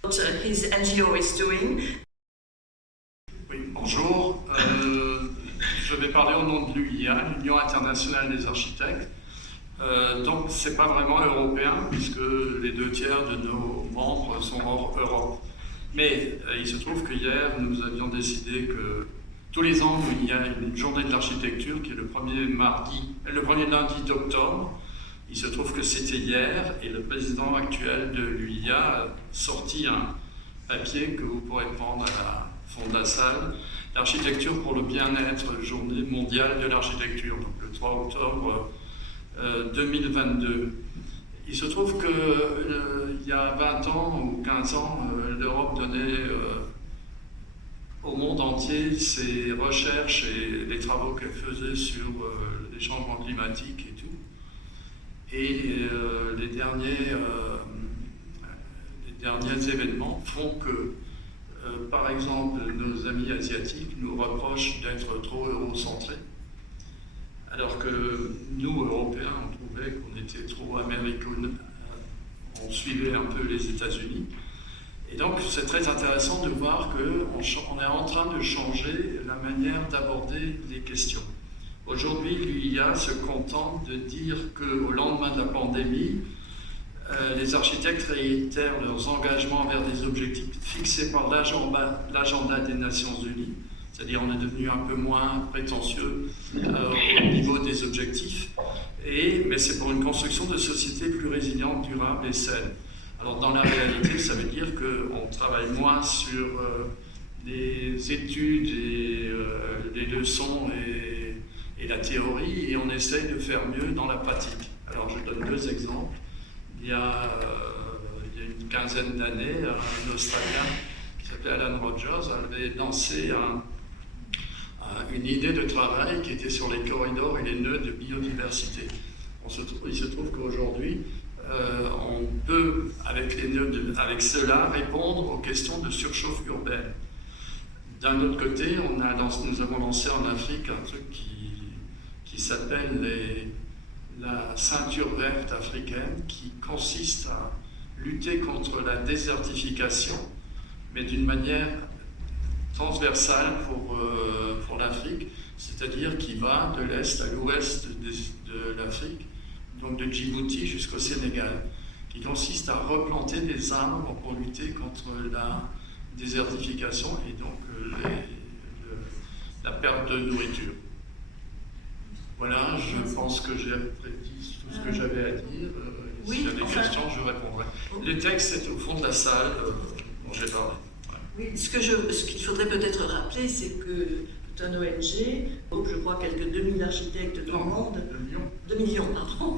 what his NGO is doing. Oui, bonjour. Je vais parler au nom de l'UIA, l'Union internationale des architectes. Donc, c'est pas vraiment européen, puisque les 2/3 de nos membres sont hors Europe. Mais il se trouve que hier, nous avions décidé que tous les ans, il y a une journée de l'architecture qui est le premier lundi d'octobre. Il se trouve que c'était hier, et le président actuel de l'UIA a sorti un papier que vous pourrez prendre à la fond de la salle, l'architecture pour le bien-être, journée mondiale de l'architecture, donc le 3 octobre 2022. Il se trouve qu'il y a 20 ans ou 15 ans, l'Europe donnait au monde entier ses recherches et les travaux qu'elle faisait sur les changements climatiques et tout. Et les derniers événements font que, par exemple, nos amis asiatiques nous reprochent d'être trop eurocentrés, alors que nous, Européens, on trouvait qu'on était trop américains, on suivait un peu les États-Unis. Et donc, c'est très intéressant de voir qu'on est en train de changer la manière d'aborder les questions. Aujourd'hui, l'UIA se contente de dire qu'au lendemain de la pandémie, les architectes réitèrent leurs engagements vers des objectifs fixés par l'agenda des Nations Unies. C'est-à-dire on est devenu un peu moins prétentieux au niveau des objectifs, mais c'est pour une construction de sociétés plus résilientes, durables et saines. Alors dans la réalité, ça veut dire qu'on travaille moins sur les études et les leçons et la théorie, et on essaye de faire mieux dans la pratique. Alors je donne 2 exemples. Il y a une quinzaine d'années, un Australien qui s'appelait Alan Rogers avait lancé une idée de travail qui était sur les corridors et les nœuds de biodiversité. Il se trouve qu'aujourd'hui, on peut, avec cela, répondre aux questions de surchauffe urbaine. D'un autre côté, nous avons lancé en Afrique un truc qui s'appelle la ceinture verte africaine, qui consiste à lutter contre la désertification, mais d'une manière transversale pour l'Afrique, c'est-à-dire qui va de l'Est à l'Ouest de l'Afrique, donc de Djibouti jusqu'au Sénégal, qui consiste à replanter des arbres pour lutter contre la désertification et donc la perte de nourriture. Voilà, je pense que j'ai dit tout ce que j'avais à dire. S'il y a des questions, je répondrai. Le texte est au fond de la salle dont j'ai parlé. Oui, ce qu'il faudrait peut-être rappeler, c'est que c'est un ONG, je crois quelques 2000 architectes dans le monde. 2 millions, pardon.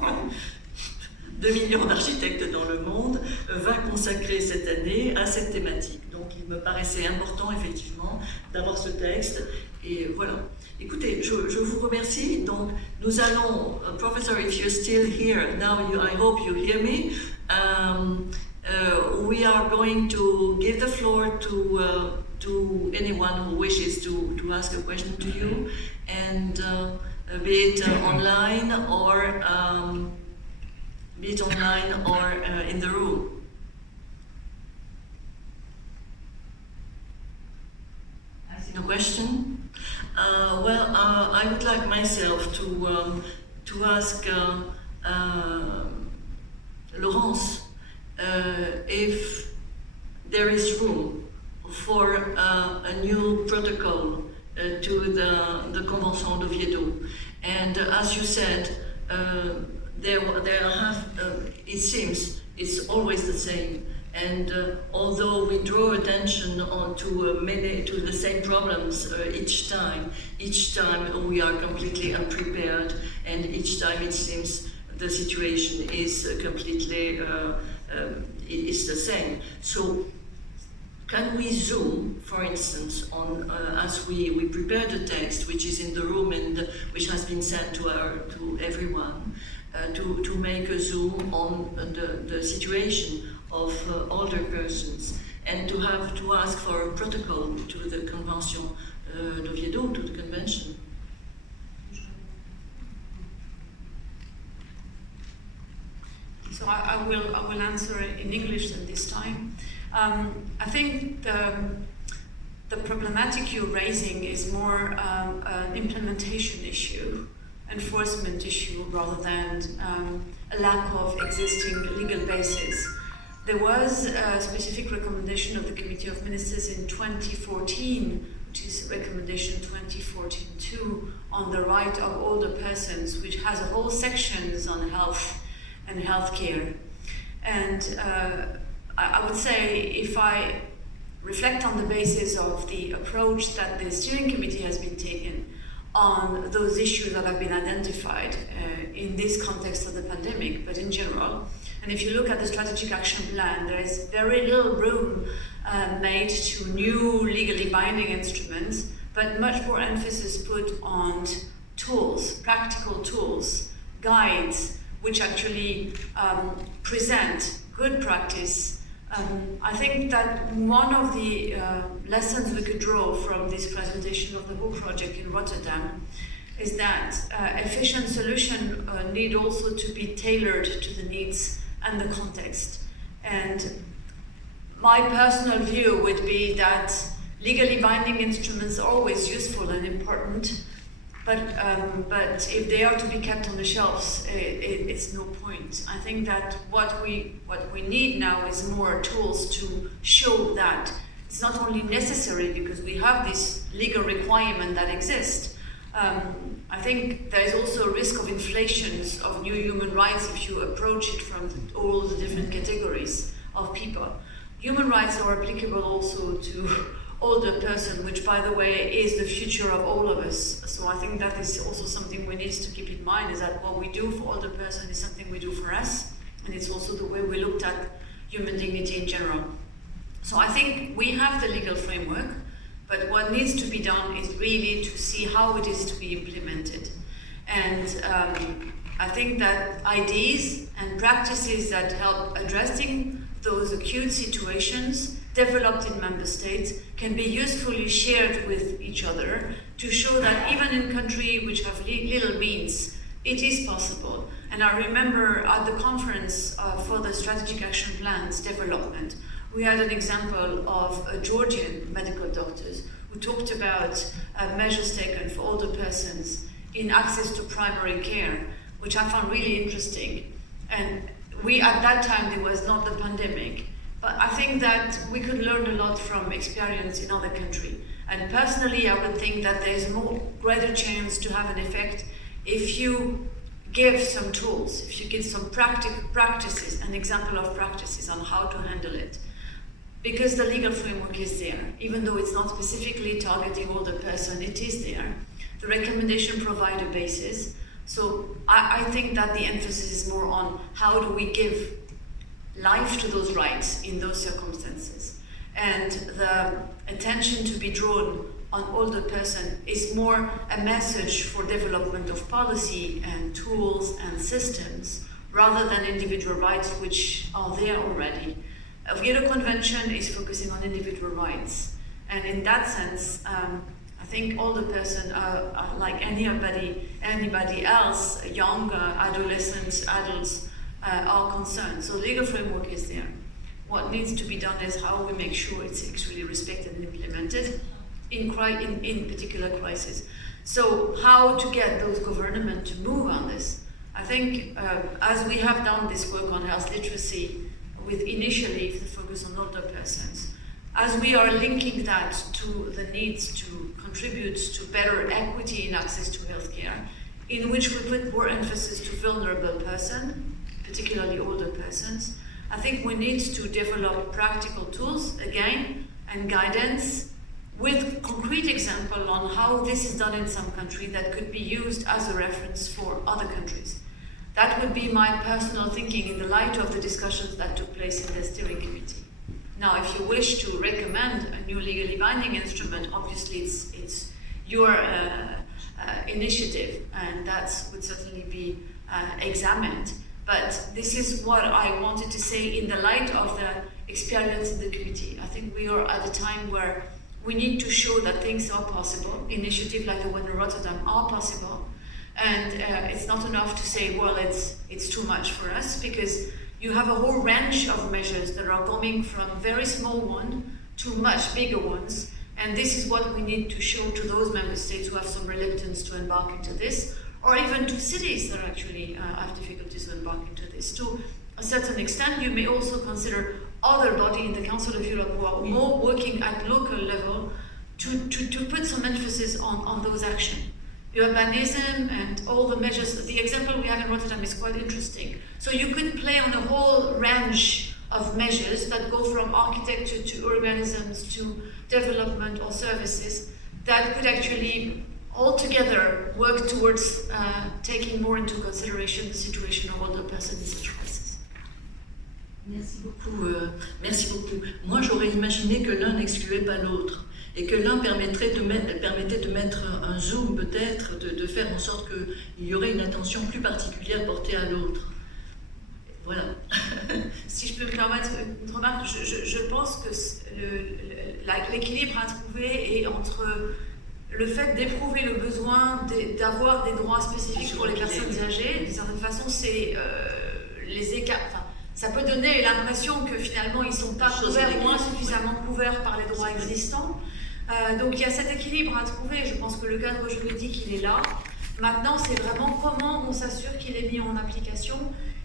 2 millions d'architectes dans le monde va consacrer cette année à cette thématique. Donc il me paraissait important effectivement d'avoir ce texte. Et voilà. Écoutez, je vous remercie. Donc nous allons, Professor, if you're still here, now I hope you hear me. We are going to give the floor to anyone who wishes to ask a question to you, and be it online or in the room. No question? I would like myself to ask Laurence if there is room for a new protocol to the Convention d'Oviedo. And as you said, it seems it's always the same. And although we draw attention to the same problems each time we are completely unprepared, and each time it seems the situation is completely is the same. So can we zoom, for instance, on as we prepare the text, which is in the room and which has been sent to everyone, to make a zoom on the situation of older persons, and to ask for a protocol to the Convention d'Oviedo, to the convention. So I will answer in English this time. I think the problematic you're raising is more an implementation issue, enforcement issue, rather than a lack of existing legal basis. There was a specific recommendation of the Committee of Ministers in 2014, which is recommendation 2014-2, on the right of older persons, which has a whole sections on health and healthcare. And I would say, if I reflect on the basis of the approach that the steering committee has been taken on those issues that have been identified in this context of the pandemic, but in general, and if you look at the strategic action plan, there is very little room made to new legally binding instruments, but much more emphasis put on tools, practical tools, guides, which actually present good practice. I think that one of the lessons we could draw from this presentation of the whole project in Rotterdam is that efficient solutions need also to be tailored to the needs and the context. And my personal view would be that legally binding instruments are always useful and important, but if they are to be kept on the shelves, it's no point. I think that what we need now is more tools to show that it's not only necessary because we have this legal requirement that exists. I think there is also a risk of inflations of new human rights if you approach it from all the different categories of people. Human rights are applicable also to older person, which, by the way, is the future of all of us. So I think that is also something we need to keep in mind, is that what we do for older person is something we do for us, and it's also the way we looked at human dignity in general. So I think we have the legal framework, but what needs to be done is really to see how it is to be implemented. And I think that ideas and practices that help addressing those acute situations developed in member states can be usefully shared with each other to show that even in countries which have little means, it is possible. And I remember at the conference for the strategic action plans development, we had an example of Georgian medical doctors who talked about measures taken for older persons in access to primary care, which I found really interesting. And at that time, there was not the pandemic, but I think that we could learn a lot from experience in other countries. And personally, I would think that there's greater chance to have an effect if you give some tools, if you give some practices, an example of practices on how to handle it. Because the legal framework is there, even though it's not specifically targeting older person, it is there. The recommendation provide a basis. So I think that the emphasis is more on how do we give life to those rights in those circumstances. And the attention to be drawn on older person is more a message for development of policy and tools and systems, rather than individual rights which are there already. The Oviedo Convention is focusing on individual rights, and in that sense, I think older person are like anybody else, young adolescents, adults are concerned. So legal framework is there. What needs to be done is how we make sure it's actually respected and implemented in particular crisis. So how to get those governments to move on this? I think as we have done this work on health literacy, with initially the focus on older persons, as we are linking that to the needs to contribute to better equity in access to healthcare, in which we put more emphasis to vulnerable persons, particularly older persons, I think we need to develop practical tools again and guidance with concrete example on how this is done in some country that could be used as a reference for other countries. That would be my personal thinking in the light of the discussions that took place in the steering committee. Now, if you wish to recommend a new legally binding instrument, obviously it's your initiative, and that would certainly be examined. But this is what I wanted to say in the light of the experience in the committee. I think we are at a time where we need to show that things are possible. Initiatives like the one in Rotterdam are possible. And it's not enough to say, well, it's too much for us, because you have a whole range of measures that are coming from very small ones to much bigger ones. And this is what we need to show to those member states who have some reluctance to embark into this, or even to cities that actually have difficulties to embark into this. To a certain extent, you may also consider other bodies in the Council of Europe who are more working at local level to put some emphasis on those actions. Urbanism and all the measures, the example we have in Rotterdam is quite interesting. So you could play on a whole range of measures that go from architecture to urbanisms to development or services that could actually altogether work towards taking more into consideration the situation of older persons in such crisis. Merci beaucoup. Merci beaucoup. Moi, j'aurais imaginé que l'un n'excluait pas l'autre et que l'un permettait de mettre un zoom peut-être, de faire en sorte qu'il y aurait une attention plus particulière portée à l'autre. Voilà. Si je peux me permettre une remarque, je pense que l'équilibre à trouver est entre le fait d'éprouver le besoin d'avoir des droits spécifiques pour les personnes âgées. D'une certaine façon, c'est les écarts. Enfin, ça peut donner l'impression que finalement ils ne sont pas couverts, moins suffisamment couverts par les droits existants. Donc il y a cet équilibre à trouver. Je pense que le cadre juridique, il est là. Maintenant, c'est vraiment comment on s'assure qu'il est mis en application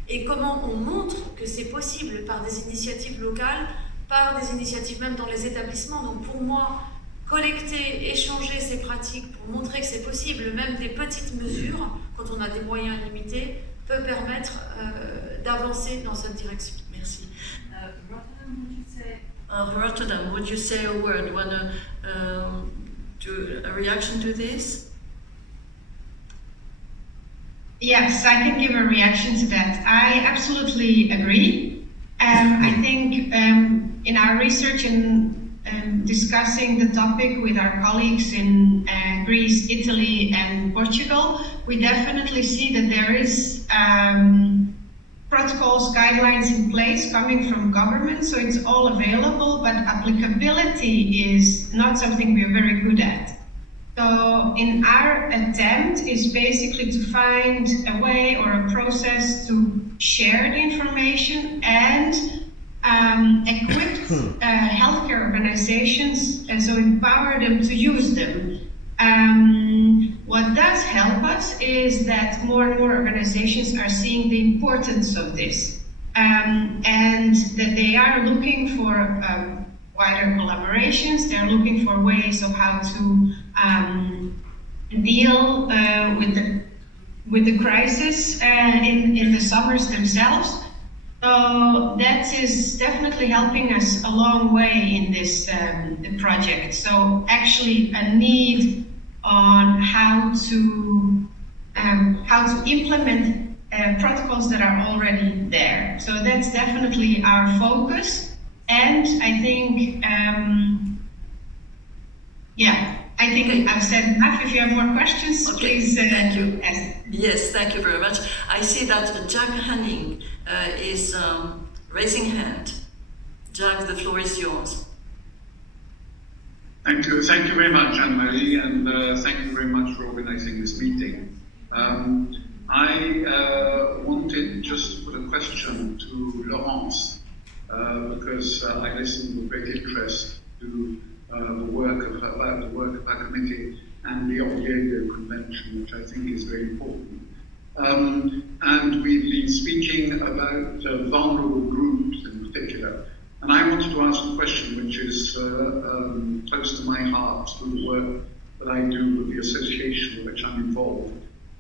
et comment on montre que c'est possible par des initiatives locales, par des initiatives même dans les établissements. Donc pour moi, collecter, échanger ces pratiques pour montrer que c'est possible, même des petites mesures, quand on a des moyens limités, peut permettre d'avancer dans cette direction. Merci. Rotterdam, would you say a word? Do a reaction to this? Yes, I can give a reaction to that. I absolutely agree. I think in our research and discussing the topic with our colleagues in Greece, Italy, and Portugal, we definitely see that there is protocols, guidelines in place coming from government, so it's all available, but applicability is not something we're very good at. So in our attempt is basically to find a way or a process to share the information and equip healthcare organizations and so empower them to use them. What does help us is that more and more organizations are seeing the importance of this and that they are looking for wider collaborations. They're looking for ways of how to deal with the crisis in the summers themselves. So that is definitely helping us a long way in this project. So actually a need on how to implement protocols that are already there. So that's definitely our focus. And I think, I think I've said enough. If you have more questions, please. Thank you. Ask. Yes, thank you very much. I see that Jack Hanning is raising hand. Jack, the floor is yours. Thank you very much, Anne-Marie, and thank you very much for organising this meeting. I wanted just to put a question to Laurence, because I listened with great interest to the work of our committee and the Oviedo Convention, which I think is very important. And we've been speaking about vulnerable groups in particular. And I wanted to ask a question which is close to my heart through the work that I do with the association in which I'm involved.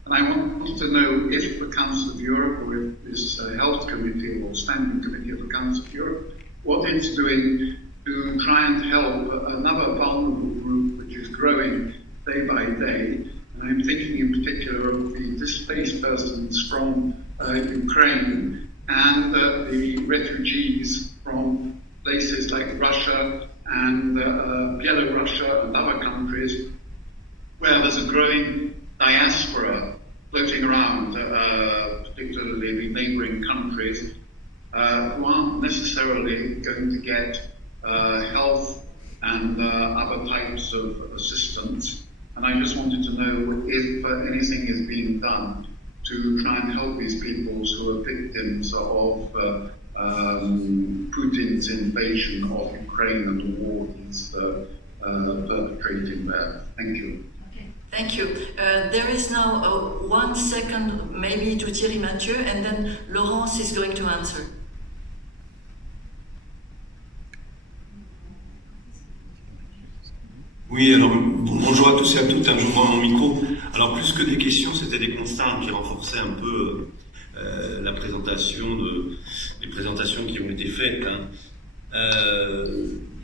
And I wanted to know if the Council of Europe, or if this Health Committee or Standing Committee of the Council of Europe, what it's doing to try and help another vulnerable group which is growing day by day. And I'm thinking in particular of the displaced persons from Ukraine and the refugees from places like Russia and Belarus and other countries where there's a growing diaspora floating around, particularly the neighbouring countries, who aren't necessarily going to get health and other types of assistance. And I just wanted to know if anything is being done to try and help these peoples who are victims of Putin's invasion of Ukraine and the war he's perpetrating there. Thank you. Okay. Thank you. There is now 1 second maybe to Thierry Mathieu, and then Laurence is going to answer. Oui, alors bonjour à tous et à toutes, j'ouvre mon micro. Alors plus que des questions, c'était des constats qui renforçaient un peu les présentations qui ont été faites.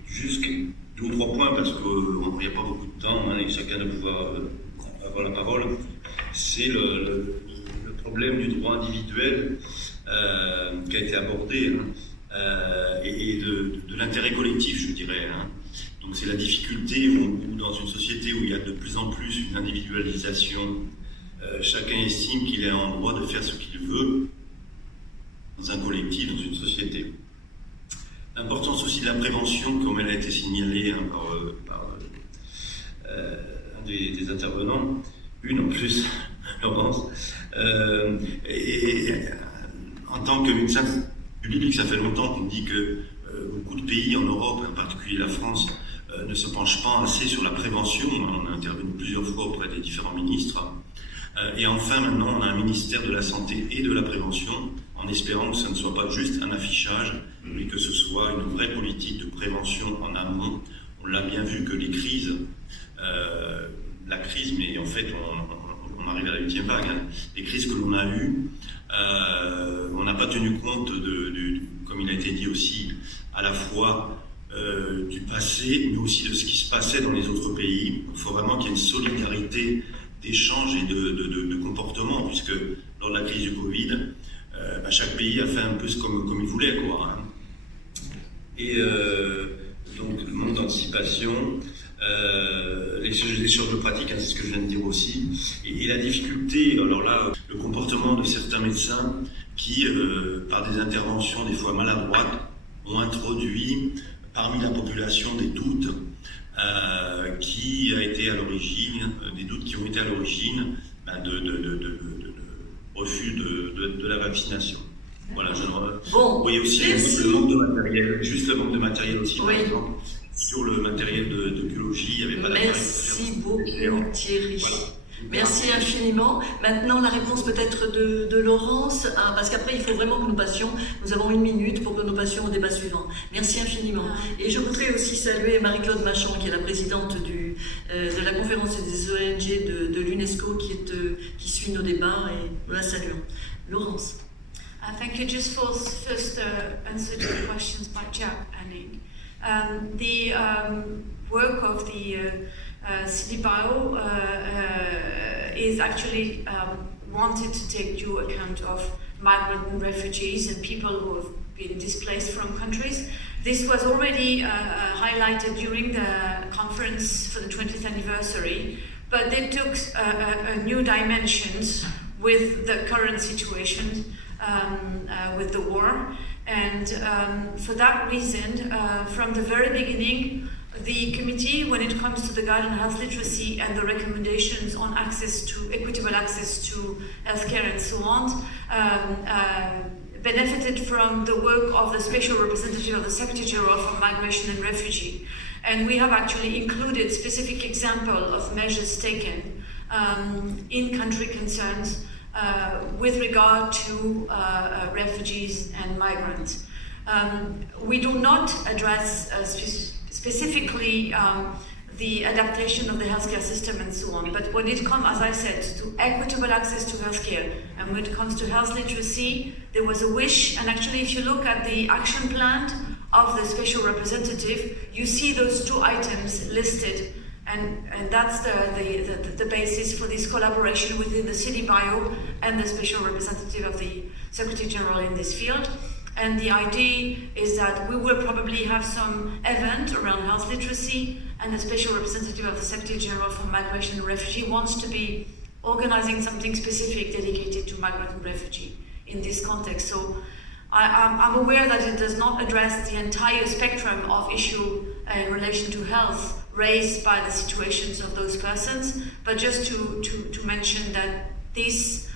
Juste 2 ou 3 points parce qu'il n'y a pas beaucoup de temps et chacun doit pouvoir avoir la parole. C'est le problème du droit individuel qui a été abordé et de l'intérêt collectif, je dirais. Donc c'est la difficulté où dans une société où il y a de plus en plus une individualisation, chacun estime qu'il est en droit de faire ce qu'il veut dans un collectif, dans une société. L'importance aussi de la prévention, comme elle a été signalée par un des intervenants, une en plus, Laurence, et en tant que médecin public, ça fait longtemps qu'on dit que beaucoup de pays en Europe, en particulier la France, ne se penchent pas assez sur la prévention. On a intervenu plusieurs fois auprès des différents ministres. Et enfin, maintenant, on a un ministère de la Santé et de la Prévention, en espérant que ce ne soit pas juste un affichage, mais que ce soit une vraie politique de prévention en amont. On l'a bien vu que les crises, la crise, mais en fait, on arrive à la 8e vague, les crises que l'on a eues, on n'a pas tenu compte comme il a été dit aussi, à la fois du passé, mais aussi de ce qui se passait dans les autres pays. Il faut vraiment qu'il y ait une solidarité d'échange et de comportement, puisque lors de la crise du Covid, chaque pays a fait un peu comme il voulait, quoi. Et donc, le manque d'anticipation, les échanges de pratiques, c'est ce que je viens de dire aussi, et la difficulté, alors là, le comportement de certains médecins qui, par des interventions des fois maladroites, ont introduit parmi la population des doutes qui a été à l'origine, des doutes qui ont été à l'origine de refus de la vaccination. Voilà, vous voyez aussi le manque de matériel, juste le manque de matériel aussi, par exemple. Sur le matériel de biologie, il n'y avait pas d'appareil. Merci beaucoup Thierry. Voilà. Merci infiniment. Maintenant, la réponse peut-être de Laurence, parce qu'après, il faut vraiment que nous avons 1 minute pour que nous passions au débat suivant. Merci infiniment. Et je voudrais aussi saluer Marie-Claude Machon, qui est la présidente de la conférence des ONG de l'UNESCO, qui suit nos débats, et nous la saluons. Laurence. Thank you. Just for first answer to the questions by Jack and Ing. The work of the CDBio is actually wanted to take due account of migrant and refugees and people who have been displaced from countries. This was already highlighted during the conference for the 20th anniversary, but it took a new dimensions with the current situation with the war. And for that reason, from the very beginning, the committee, when it comes to the guide on health literacy and the recommendations on equitable access to healthcare and so on, benefited from the work of the special representative of the Secretary General for Migration and Refugee. And we have actually included specific examples of measures taken in country concerns with regard to refugees and migrants. We do not address specifically the adaptation of the healthcare system and so on, but when it comes, as I said, to equitable access to healthcare, and when it comes to health literacy, there was a wish, and actually if you look at the action plan of the special representative, you see those 2 items listed. And that's the basis for this collaboration within the CDBio and the special representative of the Secretary General in this field. And the idea is that we will probably have some event around health literacy, and the special representative of the Secretary General for Migration and Refugee wants to be organizing something specific dedicated to migrant and refugee in this context. So I'm aware that it does not address the entire spectrum of issue in relation to health raised by the situations of those persons, but just to mention that this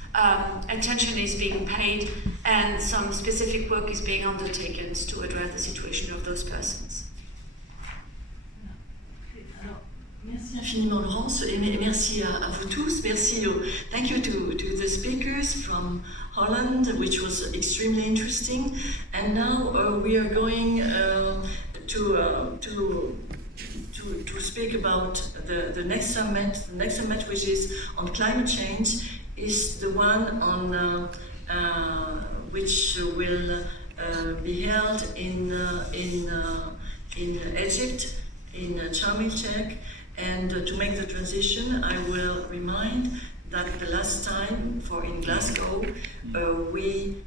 attention is being paid and some specific work is being undertaken to address the situation of those persons. Merci infiniment Laurence et merci à vous tous. Merci. Thank you to the speakers from Holland, which was extremely interesting. And now we are going to speak about the next summit. The next summit, which is on climate change, is the one on which will be held in Egypt, in Sharm el-Sheikh. And to make the transition, I will remind that the last time in Glasgow, we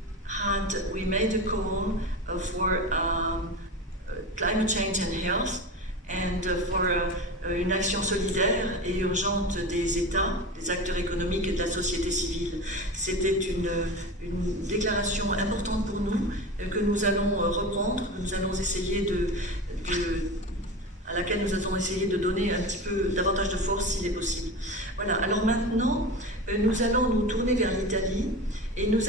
made a call for climate change and health, and for une action solidaire et urgente des États, des acteurs économiques et de la société civile. C'était une déclaration importante pour nous que nous allons reprendre, que nous allons essayer à laquelle nous allons essayer de donner un petit peu davantage de force s'il est possible. Voilà, alors maintenant, nous allons nous tourner vers l'Italie et nous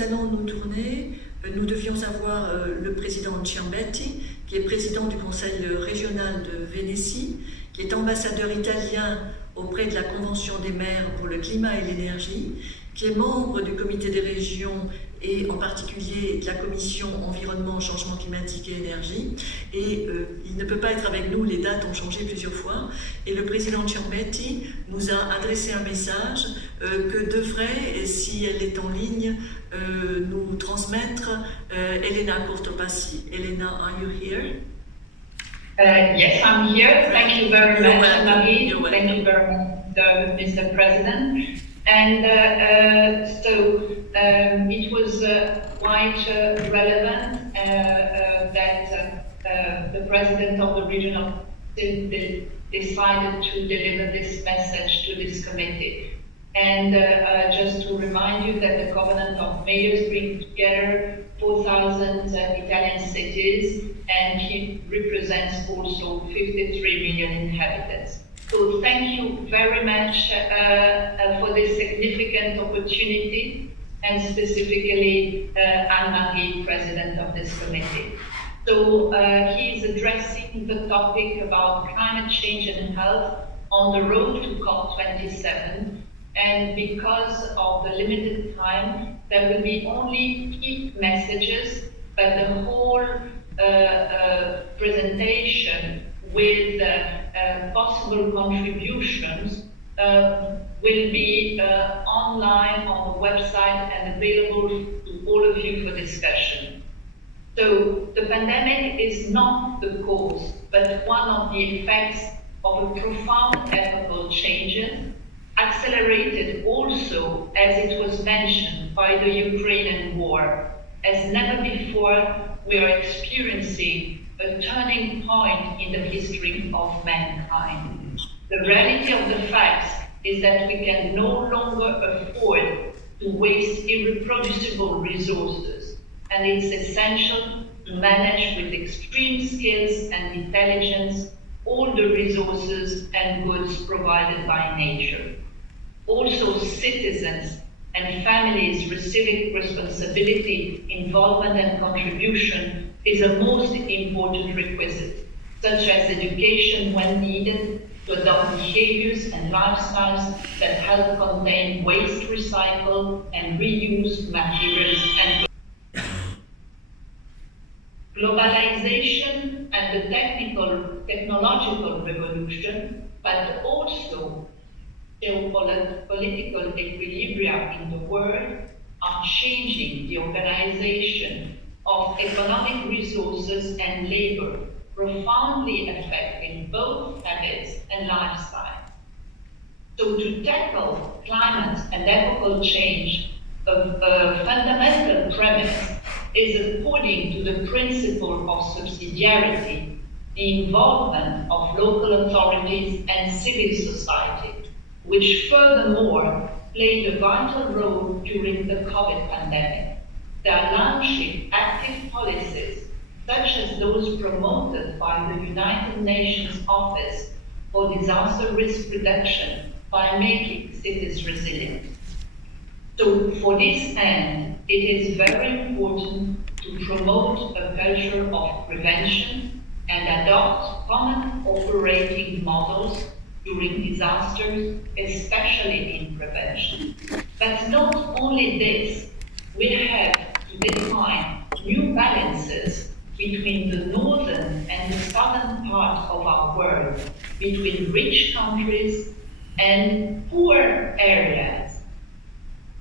devions avoir le président Ciambetti, qui est président du Conseil régional de Vénétie, qui est ambassadeur italien auprès de la Convention des maires pour le climat et l'énergie, qui est membre du comité des régions et en particulier de la commission environnement, changement climatique et énergie. Et il ne peut pas être avec nous, les dates ont changé plusieurs fois. Et le président Ciambetti nous a adressé un message que devrait, si elle est en ligne, nous transmettre Elena Cortopassi. Elena, are you here? Yes, I'm here. Thank you very much, Marie. Thank you very much, Mr. President. And it was quite relevant that the president of the region of decided to deliver this message to this committee. And just to remind you that the Covenant of Mayors brings together 4,000 Italian cities, and he represents also 53 million inhabitants. So thank you very much for this significant opportunity, and specifically Anne-Marie, President of this committee. So he is addressing the topic about climate change and health on the road to COP27. And because of the limited time, there will be only key messages, but the whole presentation with possible contributions will be online on the website and available to all of you for discussion. So the pandemic is not the cause, but one of the effects of a profound epochal changes, accelerated also, as it was mentioned, by the Ukrainian war. As never before, we are experiencing a turning point in the history of mankind. The reality of the facts is that we can no longer afford to waste irreproducible resources, and it's essential to manage with extreme skills and intelligence all the resources and goods provided by nature. Also, citizens and families' civic responsibility, involvement and contribution is a most important requisite, such as education when needed to adopt behaviors and lifestyles that help contain waste, recycle and reuse materials and globalization and the technological revolution, but also geopolitical equilibria in the world are changing the organization of economic resources and labor, profoundly affecting both habits and lifestyle. So to tackle climate and epochal change, a fundamental premise is, according to the principle of subsidiarity, the involvement of local authorities and civil society, which furthermore played a vital role during the COVID pandemic. They are launching active policies, such as those promoted by the United Nations Office for Disaster Risk Reduction by making cities resilient. So for this end, it is very important to promote a culture of prevention and adopt common operating models during disasters, especially in prevention. But not only this, we have to define new balances between the northern and the southern part of our world, between rich countries and poor areas.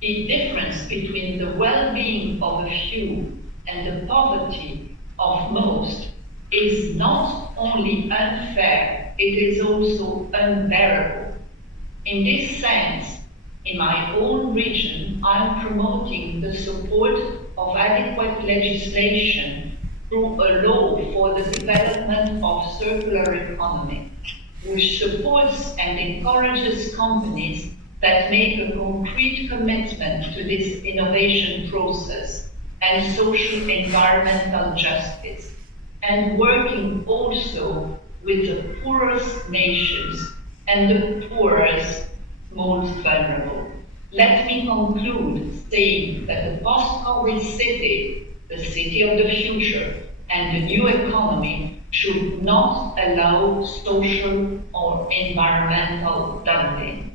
The difference between the well-being of a few and the poverty of most is not only unfair, it is also unbearable. In this sense, in my own region, I'm promoting the support of adequate legislation through a law for the development of circular economy, which supports and encourages companies that make a concrete commitment to this innovation process and social environmental justice, and working also with the poorest nations and the poorest, most vulnerable. Let me conclude saying that the post-COVID city, the city of the future, and the new economy should not allow social or environmental dumping.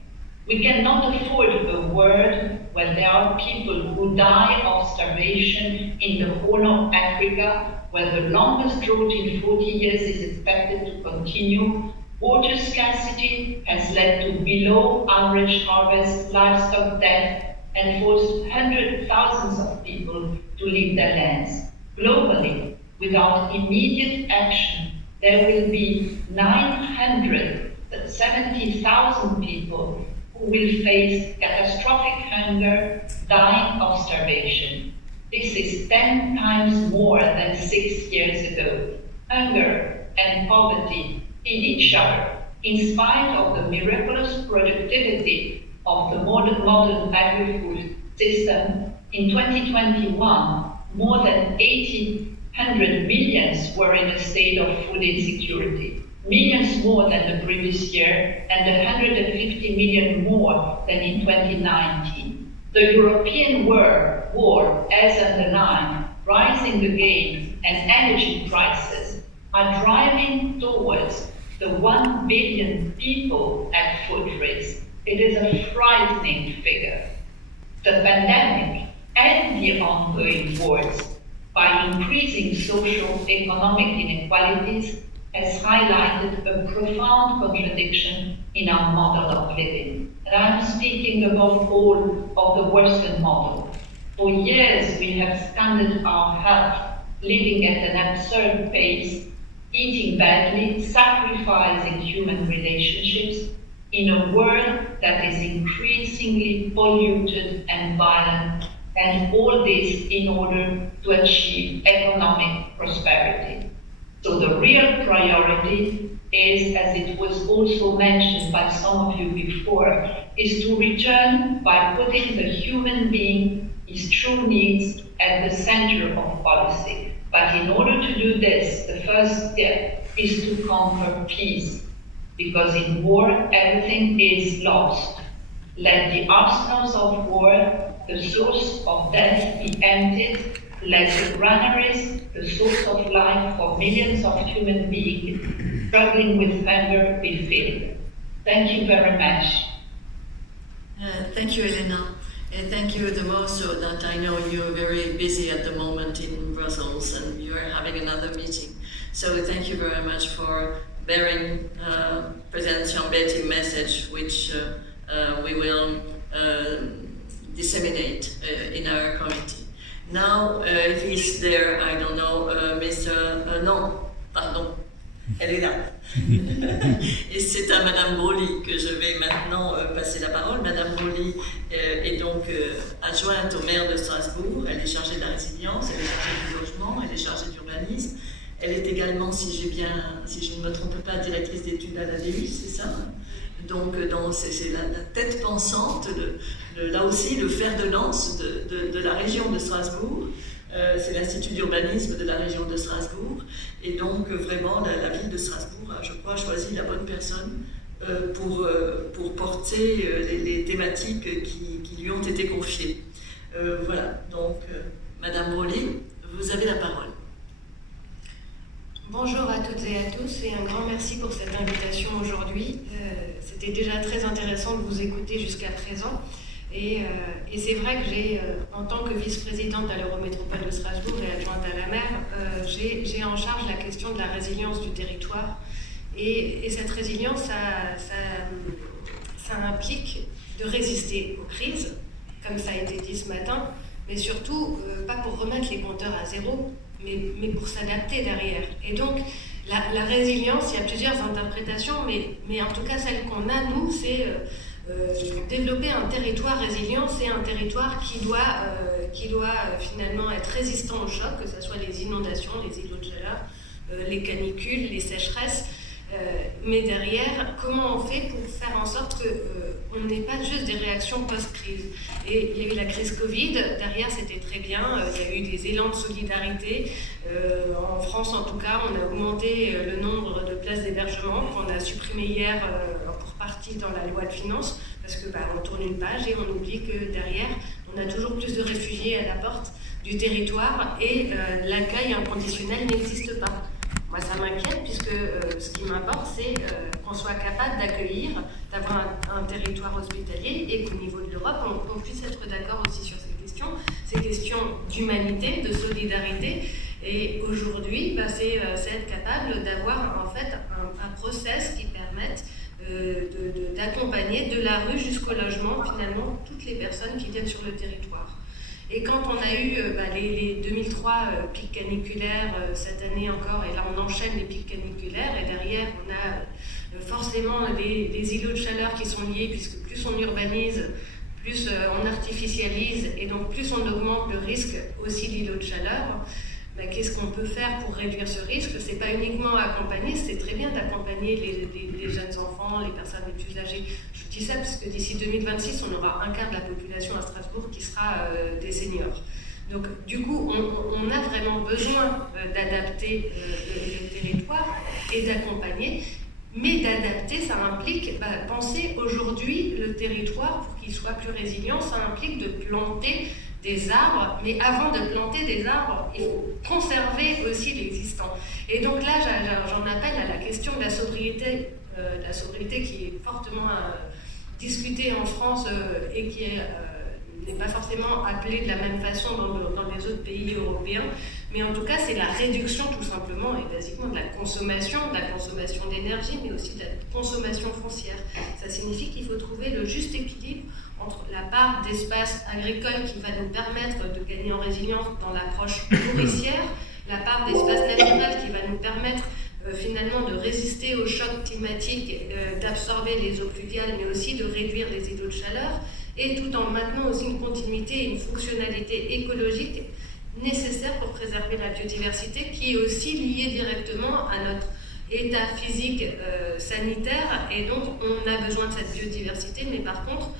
We cannot afford a world where there are people who die of starvation in the Horn of Africa, where the longest drought in 40 years is expected to continue. Water scarcity has led to below average harvest, livestock death, and forced hundreds of thousands of people to leave their lands. Globally, without immediate action, there will be 970,000 people who will face catastrophic hunger, dying of starvation. This is 10 times more than 6 years ago. Hunger and poverty in each other, in spite of the miraculous productivity of the modern agri-food system. In 2021, more than 100 millions were in a state of food insecurity, millions more than the previous year, and 150 million more than in 2019. The European war, as underlined, rising gains and energy prices are driving towards the 1 billion people at food risk. It is a frightening figure. The pandemic and the ongoing wars, by increasing socio-economic inequalities, has highlighted a profound contradiction in our model of living. And I'm speaking above all of the Western model. For years, we have standardized our health, living at an absurd pace, eating badly, sacrificing human relationships in a world that is increasingly polluted and violent, and all this in order to achieve economic prosperity. So the real priority is, as it was also mentioned by some of you before, is to return by putting the human being, his true needs, at the center of policy. But in order to do this, the first step is to conquer peace, because in war, everything is lost. Let the arsenals of war, the source of death, be emptied. Let the granaries, the source of life for millions of human beings struggling with hunger, be filled. Thank you very much. Thank you, Elena. And thank you the most, so that I know you're very busy at the moment in Brussels and you're having another meeting. So thank you very much for bearing President Ciambetti's message, which we will disseminate in our committee. Now, if he's there, I don't know, elle est là. Et c'est à Madame Broli que je vais maintenant passer la parole. Madame Broli est donc adjointe au maire de Strasbourg. Elle est chargée de la résilience, elle est chargée du logement, elle est chargée d'urbanisme. Elle est également, si je ne me trompe pas, directrice d'études à la DU, c'est ça? Donc c'est la tête pensante, là aussi le fer de lance de la région de Strasbourg. C'est l'Institut d'urbanisme de la région de Strasbourg. Et donc vraiment la ville de Strasbourg a, je crois, choisi la bonne personne pour porter les thématiques qui lui ont été confiées. Voilà, donc Madame Broly, vous avez la parole. Bonjour à toutes et à tous et un grand merci pour cette invitation aujourd'hui. C'était déjà très intéressant de vous écouter jusqu'à présent. Et c'est vrai que j'ai, en tant que vice-présidente à l'Eurométropole de Strasbourg et adjointe à la maire, j'ai en charge la question de la résilience du territoire. Et cette résilience, ça implique de résister aux crises, comme ça a été dit ce matin, mais surtout, pas pour remettre les compteurs à zéro, mais pour s'adapter derrière. Et donc, la résilience, il y a plusieurs interprétations, mais en tout cas, celle qu'on a, nous, c'est développer un territoire résilient, c'est un territoire qui doit finalement être résistant au choc, que ce soit les inondations, les îlots de chaleur, les canicules, les sécheresses. Mais derrière, comment on fait pour faire en sorte qu'on n'ait pas juste des réactions post-crise? Et il y a eu la crise Covid, derrière c'était très bien, il y a eu des élans de solidarité. En France en tout cas, on a augmenté le nombre de places d'hébergement qu'on a supprimé hier pour partie dans la loi de finances, parce que on tourne une page et on oublie que derrière, on a toujours plus de réfugiés à la porte du territoire et l'accueil inconditionnel n'existe pas. Moi, ça m'inquiète puisque ce qui m'importe, c'est qu'on soit capable d'accueillir, d'avoir un territoire hospitalier et qu'au niveau de l'Europe, on puisse être d'accord aussi sur ces questions d'humanité, de solidarité. Et aujourd'hui, c'est être capable d'avoir en fait un process qui permette d'accompagner de la rue jusqu'au logement, finalement, toutes les personnes qui viennent sur le territoire. Et quand on a eu les 2003 pics caniculaires cette année encore, et là on enchaîne les pics caniculaires, et derrière on a forcément des îlots de chaleur qui sont liés, puisque plus on urbanise, plus on artificialise, et donc plus on augmente le risque aussi d'îlots de chaleur. Qu'est-ce qu'on peut faire pour réduire ce risque? C'est pas uniquement accompagner, c'est très bien d'accompagner les jeunes enfants, les personnes les plus âgées. Je dis ça parce que d'ici 2026, on aura un quart de la population à Strasbourg qui sera des seniors. Donc du coup, on a vraiment besoin d'adapter le territoire et d'accompagner. Mais d'adapter, ça implique penser aujourd'hui le territoire pour qu'il soit plus résilient, ça implique de planter des arbres, mais avant de planter des arbres, il faut conserver aussi l'existant. Et donc là, j'en appelle à la question de la sobriété qui est fortement discutée en France et qui n'est pas forcément appelée de la même façon dans les autres pays européens, mais en tout cas, c'est la réduction tout simplement et basiquement de la consommation d'énergie, mais aussi de la consommation foncière. Ça signifie qu'il faut trouver le juste équilibre entre la part d'espace agricole qui va nous permettre de gagner en résilience dans l'approche nourricière, la part d'espace naturel qui va nous permettre finalement de résister aux chocs climatiques, d'absorber les eaux pluviales, mais aussi de réduire les îlots de chaleur, et tout en maintenant aussi une continuité et une fonctionnalité écologique nécessaire pour préserver la biodiversité, qui est aussi liée directement à notre état physique sanitaire, et donc on a besoin de cette biodiversité, mais par contre,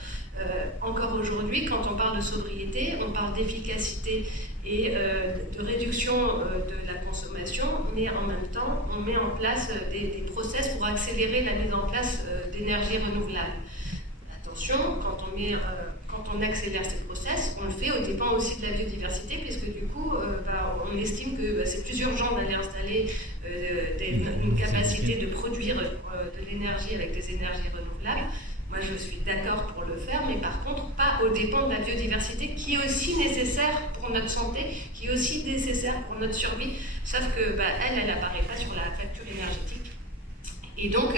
encore aujourd'hui, quand on parle de sobriété, on parle d'efficacité et de réduction de la consommation, mais en même temps, on met en place des process pour accélérer la mise en place d'énergies renouvelables. Attention, quand on accélère ces process, on le fait au dépend aussi de la biodiversité, puisque du coup, on estime que c'est plus urgent d'aller installer une capacité de produire de l'énergie avec des énergies renouvelables. Moi, je suis d'accord pour le faire, mais par contre, pas au dépend de la biodiversité, qui est aussi nécessaire pour notre santé, qui est aussi nécessaire pour notre survie, sauf que elle n'apparaît pas sur la facture énergétique. Et donc,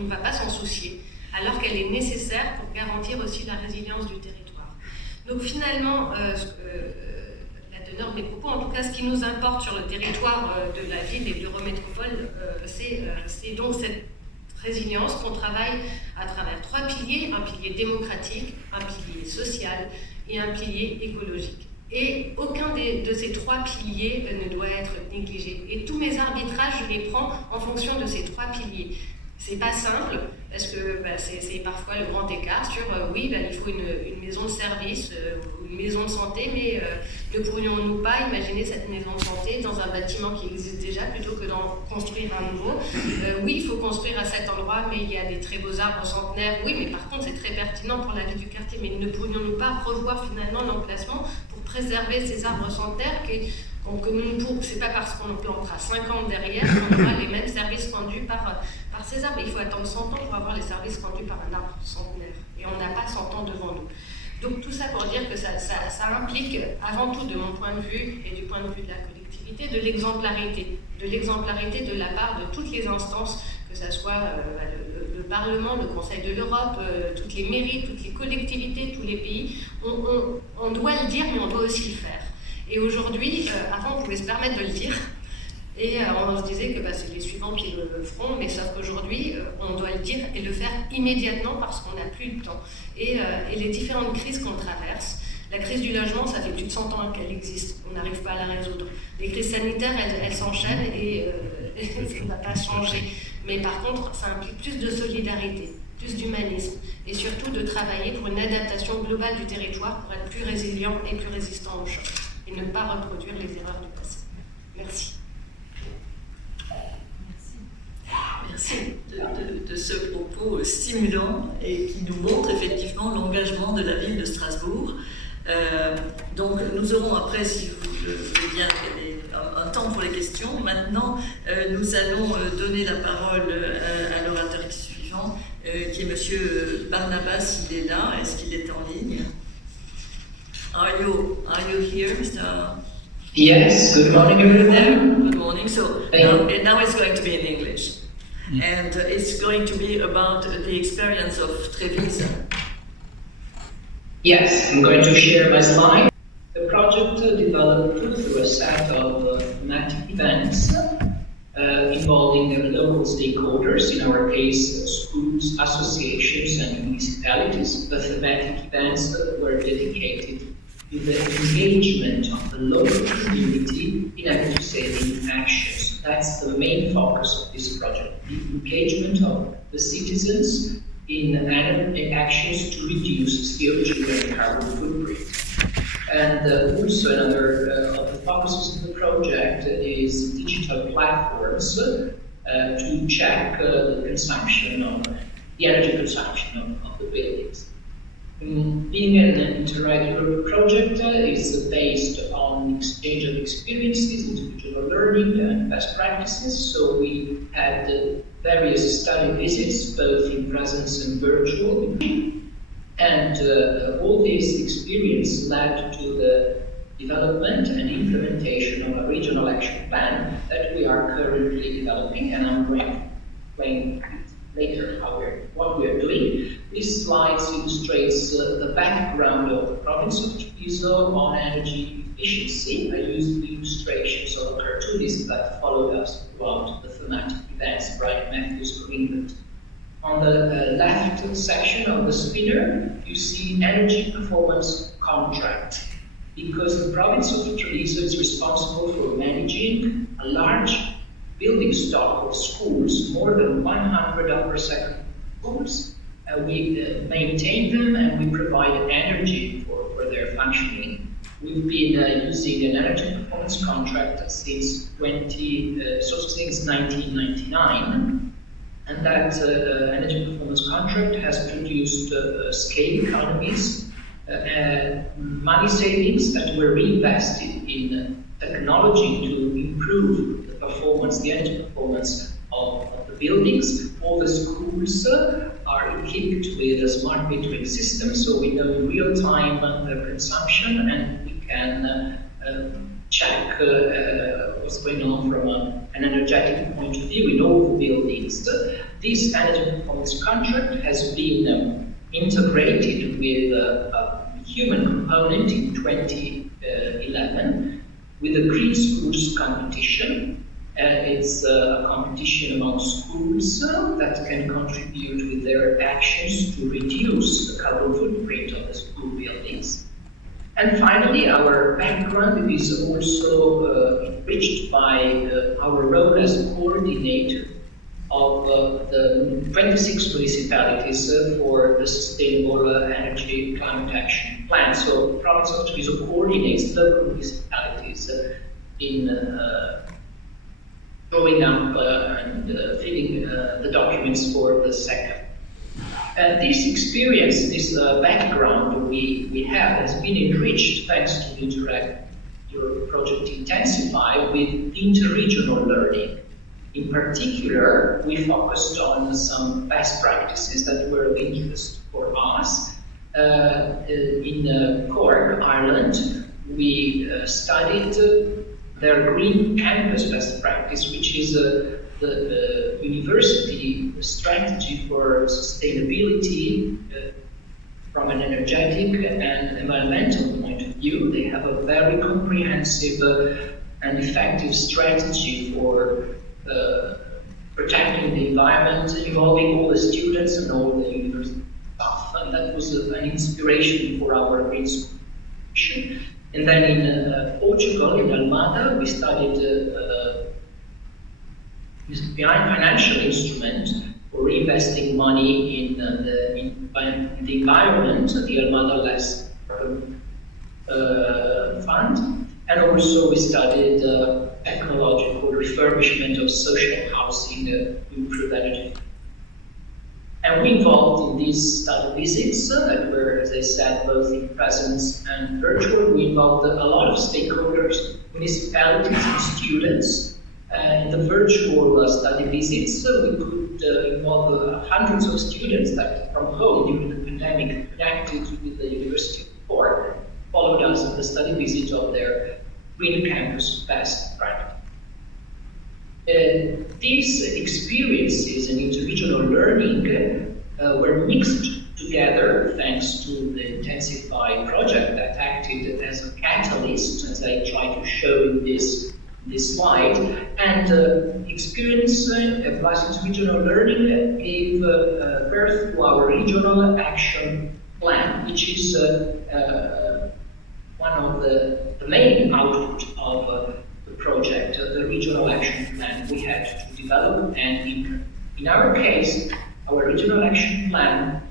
on ne va pas s'en soucier, alors qu'elle est nécessaire pour garantir aussi la résilience du territoire. Donc finalement, la teneur de mes propos, en tout cas, ce qui nous importe sur le territoire de la ville et de l'Eurométropole, c'est donc cette résilience qu'on travaille à travers trois piliers, un pilier démocratique, un pilier social et un pilier écologique. Et aucun de ces trois piliers ne doit être négligé. Et tous mes arbitrages, je les prends en fonction de ces trois piliers. C'est pas simple, parce que c'est parfois le grand écart sur oui, il faut une maison de service ou une maison de santé, mais ne pourrions-nous pas imaginer cette maison de santé dans un bâtiment qui existe déjà plutôt que d'en construire un nouveau. Oui, il faut construire à cet endroit, mais il y a des très beaux arbres centenaires. Oui, mais par contre, c'est très pertinent pour la vie du quartier. Mais ne pourrions-nous pas revoir finalement l'emplacement pour préserver ces arbres centenaires que nous, c'est pas parce qu'on en plantera 50 derrière qu'on aura les mêmes services rendus par ces arbres. Il faut attendre 100 ans pour avoir les services rendus par un arbre centenaire. Et on n'a pas 100 ans devant nous. Donc tout ça pour dire que ça implique, avant tout de mon point de vue et du point de vue de la collectivité, de l'exemplarité de la part de toutes les instances, que ce soit le Parlement, le Conseil de l'Europe, toutes les mairies, toutes les collectivités, tous les pays. On doit le dire, mais on doit aussi le faire. Et aujourd'hui, avant on pouvait se permettre de le dire, et on se disait que c'est les suivants qui le feront, mais sauf qu'aujourd'hui, on doit le dire et le faire immédiatement parce qu'on n'a plus de temps. Et les différentes crises qu'on traverse, la crise du logement, ça fait plus de 100 ans qu'elle existe, on n'arrive pas à la résoudre. Les crises sanitaires, elles s'enchaînent et ça ne va pas changer. Mais par contre, ça implique plus de solidarité, plus d'humanisme, et surtout de travailler pour une adaptation globale du territoire pour être plus résilient et plus résistant aux chocs, et ne pas reproduire les erreurs du passé. Merci. Merci de ce propos stimulant et qui nous montre effectivement l'engagement de la ville de Strasbourg. Donc nous aurons après, si vous voulez bien, un temps pour les questions. Maintenant, nous allons donner la parole à l'orateur suivant, qui est Monsieur Barnabas. Il est là. Est-ce qu'il est en ligne? Are you here, Mr. Yes, good morning everyone. Good morning. So now it's going to be in English. And it's going to be about the experience of Treviso. Yes, I'm going to share my slide. The project developed through a set of thematic events involving local stakeholders, in our case schools, associations and municipalities. The thematic events were dedicated to the engagement of the local community in energy-saving actions. That's the main focus of this project, the engagement of the citizens in actions to reduce CO2 and carbon footprint. And also another of the focuses of the project is digital platforms to check the consumption of the energy consumption of the buildings. Being an interactive project is based on exchange of experiences, individual learning and best practices. So we had various study visits, both in presence and virtual. And all this experience led to the development and implementation of a regional action plan that we are currently developing, and I'm going to explain later what we are doing. This slide illustrates the background of the province of Treviso on energy efficiency. I used the illustrations of a cartoonist that followed us throughout the thematic events, Brian Matthews Greenwood. On the left section of the spinner, you see energy performance contract, because the province of Treviso is responsible for managing a large building stock of schools, more than 100 upper secondary schools. We maintain them and we provide energy for their functioning. We've been using an energy performance contract since 1999, and that energy performance contract has produced scale economies, money savings that were reinvested in technology to improve the performance, the energy performance of the buildings. All the schools are equipped with a smart metering system, so we know in real time their consumption, and we can check what's going on from an energetic point of view in all the buildings. This energy performance contract has been integrated with a human component in 2011 with a Green Schools competition. It's a competition among schools that can contribute with their actions to reduce the carbon footprint of the school buildings. And finally, our background is also enriched by our role as coordinator of the 26 municipalities for the Sustainable Energy Climate Action Plan. So the province of Treviso coordinates local municipalities in drawing up and filling the documents for the second. This experience, this background we have has been enriched thanks to your project Intensify with interregional learning. In particular, we focused on some best practices that were of interest for us. In Cork, Ireland, we studied their Green Campus best practice, which is the university strategy for sustainability from an energetic and environmental point of view. They have a very comprehensive and effective strategy for protecting the environment, involving all the students and all the university staff. And that was an inspiration for our green school. And then in Portugal, in Almada, we studied this financial instrument for reinvesting money in the environment, the Almada Less Fund. And also we studied technological refurbishment of social housing to improve energy. And we involved in these study visits that were, as I said, both in presence and virtual. We involved a lot of stakeholders, municipalities and students. In the virtual study visits, we could involve hundreds of students that from home during the pandemic connected with the University of Cork, followed us at the study visit of their Green Campus best practice. These experiences and interregional learning were mixed together thanks to the Intensify project that acted as a catalyst, as I try to show in this slide. And experience plus interregional learning gave birth to our regional action plan, which is one of the main output of the project, the regional action plan we had to develop and implement. In our case, our regional action plan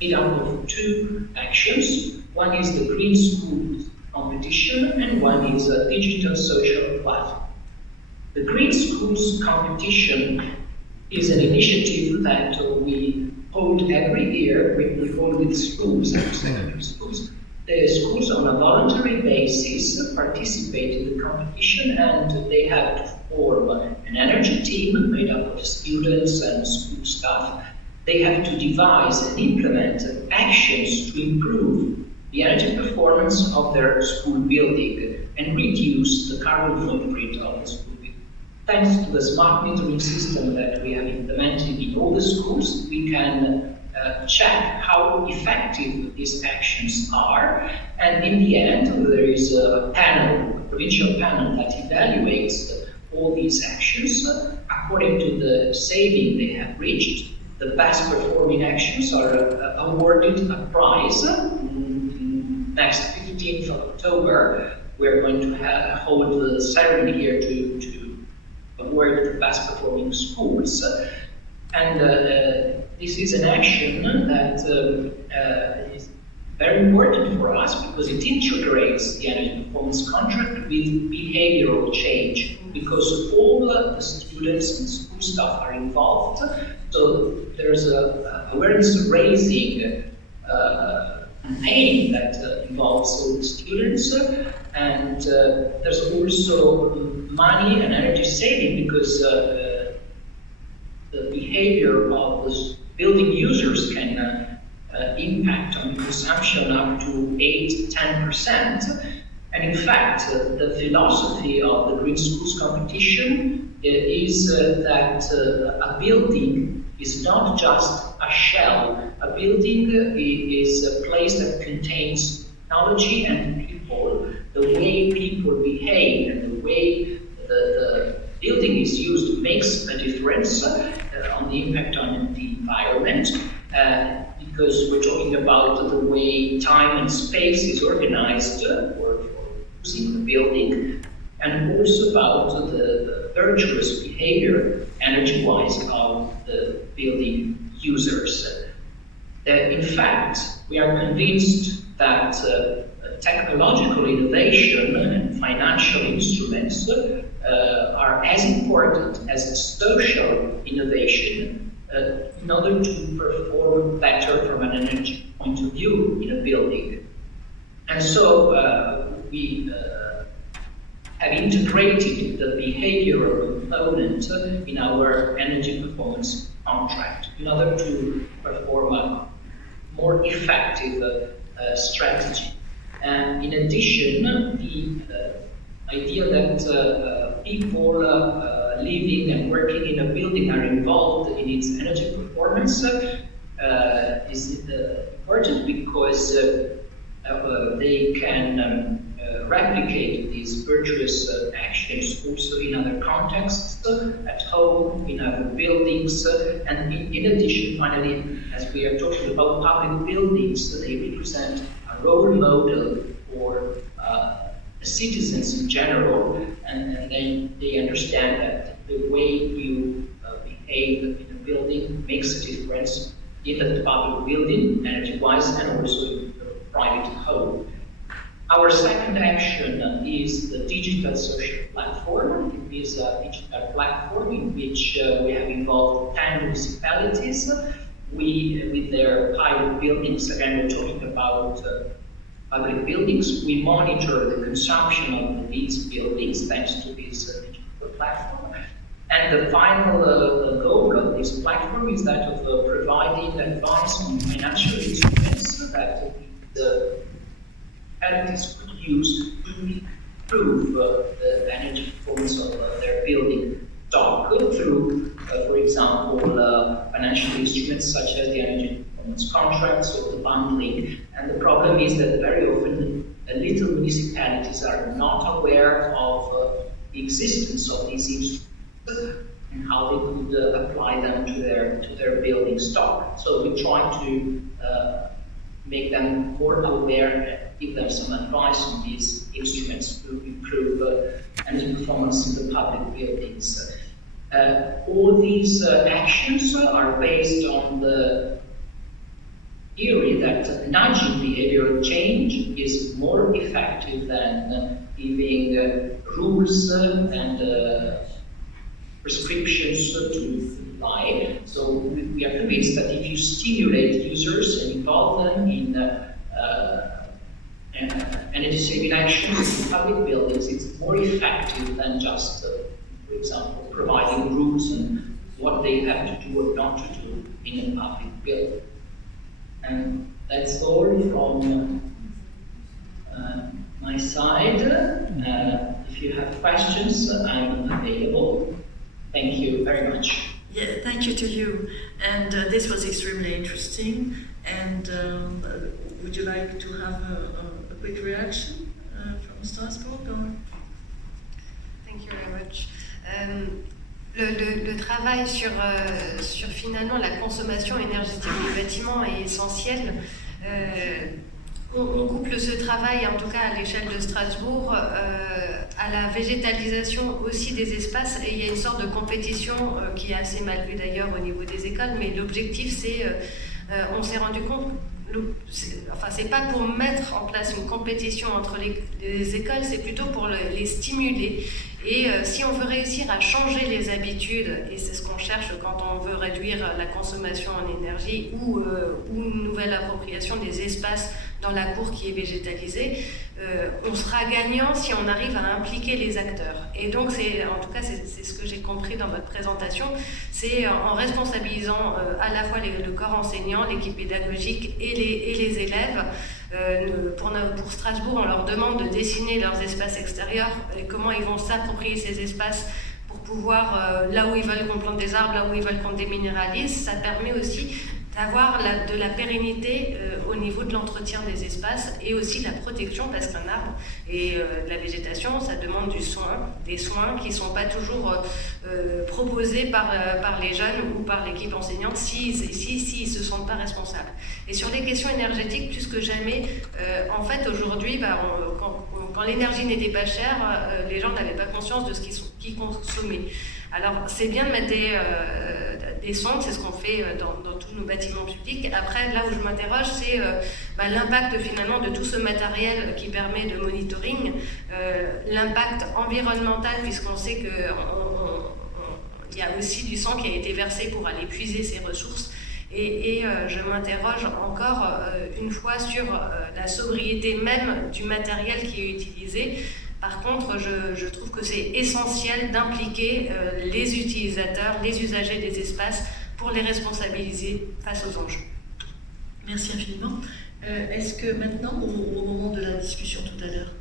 made up of two actions. One is the Green Schools competition and one is a digital social platform. The Green Schools competition is an initiative that we hold every year. We hold with schools and secondary schools. The schools on a voluntary basis participate in the competition and they have to form an energy team made up of students and school staff. They have to devise and implement actions to improve the energy performance of their school building and reduce the carbon footprint of the school building. Thanks to the smart metering system that we have implemented in all the schools, we can check how effective these actions are, and in the end there is a panel, a provincial panel that evaluates all these actions. According to the saving they have reached, the best performing actions are awarded a prize. Next 15th of October, we're going to hold the ceremony here to award the best performing schools. And this is an action that is very important for us because it integrates the energy performance contract with behavioral change, because all the students and school staff are involved. So there's a awareness raising campaign that involves all the students, and there's also money and energy saving because the behavior of the building users can impact on consumption up to 8-10%. And in fact, the philosophy of the Green Schools competition is that a building is not just a shell. A building is a place that contains technology and people. The way people behave and the way the building is used makes a difference on the impact on the environment, because we're talking about the way time and space is organized for using the building, and also about the virtuous behavior, energy-wise, of building users. In fact, we are convinced that technological innovation and financial instruments are as important as social innovation in order to perform better from an energy point of view in a building. And so we have integrated the behavioral component in our energy performance contract in order to perform a more effective strategy. And in addition, the idea that people living and working in a building are involved in its energy performance is important because they can replicate these virtuous actions also in other contexts, at home, in other buildings, and in addition, finally, as we are talking about public buildings, they represent a role model for citizens in general, and then they understand that the way you behave in a building makes a difference in the public building, energy-wise, and also in the private home. Our second action is the digital social platform. It is a digital platform in which we have involved 10 municipalities with their pilot buildings. Again, we're talking about public buildings. We monitor the consumption of these buildings thanks to this digital platform. And the final goal of this platform is that of providing advice on financial instruments that the municipalities could use to improve the energy performance of their building stock through, for example, financial instruments such as the energy performance contracts or the bundling. And the problem is that very often little municipalities are not aware of the existence of these instruments and how they could apply them to their building stock. So we try to make them more aware and give them some advice on these instruments to improve energy performance in the public buildings. All these actions are based on the theory that nudging behavioral change is more effective than giving rules and prescriptions to apply. So we are convinced that if you stimulate users and involve them in energy saving actions in public buildings, it's more effective than just, for example, providing rules and what they have to do or not to do in a public building. And that's all from my side. If you have questions, I'm available. Thank you very much. Yeah, thank you to you. And this was extremely interesting. And would you like to have a quick reaction from Strasbourg? Or? Thank you very much. Le travail sur finalement la consommation énergétique du bâtiment est essentiel. On couple ce travail, en tout cas à l'échelle de Strasbourg, à la végétalisation aussi des espaces, et il y a une sorte de compétition qui est assez mal vue d'ailleurs au niveau des écoles, mais l'objectif c'est, on s'est rendu compte, c'est pas pour mettre en place une compétition entre les écoles, c'est plutôt pour les stimuler. Et si on veut réussir à changer les habitudes, et c'est ce qu'on cherche quand on veut réduire la consommation en énergie ou une nouvelle appropriation des espaces dans la cour qui est végétalisée, on sera gagnant si on arrive à impliquer les acteurs. Et donc, en tout cas, c'est ce que j'ai compris dans votre présentation, c'est en responsabilisant à la fois le corps enseignant, l'équipe pédagogique et les élèves. Pour Strasbourg, on leur demande de dessiner leurs espaces extérieurs et comment ils vont s'approprier ces espaces pour pouvoir, là où ils veulent qu'on plante des arbres, là où ils veulent qu'on déminéralise. Ça permet aussi d'avoir de la pérennité au niveau de l'entretien des espaces et aussi la protection, parce qu'un arbre et de la végétation, ça demande des soins qui ne sont pas toujours proposés par les jeunes ou par l'équipe enseignante s'ils ne se sentent pas responsables. Et sur les questions énergétiques, plus que jamais, en fait aujourd'hui, quand l'énergie n'était pas chère, les gens n'avaient pas conscience de ce qu'ils consommaient. Alors, c'est bien de mettre des sondes, c'est ce qu'on fait dans tous nos bâtiments publics. Après, là où je m'interroge, c'est l'impact finalement de tout ce matériel qui permet de monitoring, l'impact environnemental, puisqu'on sait qu'il y a aussi du sang qui a été versé pour aller puiser ces ressources. Et je m'interroge encore une fois sur la sobriété même du matériel qui est utilisé. Par contre, je trouve que c'est essentiel d'impliquer les utilisateurs, les usagers des espaces pour les responsabiliser face aux enjeux. Merci infiniment. Est-ce que maintenant, au moment de la discussion tout à l'heure,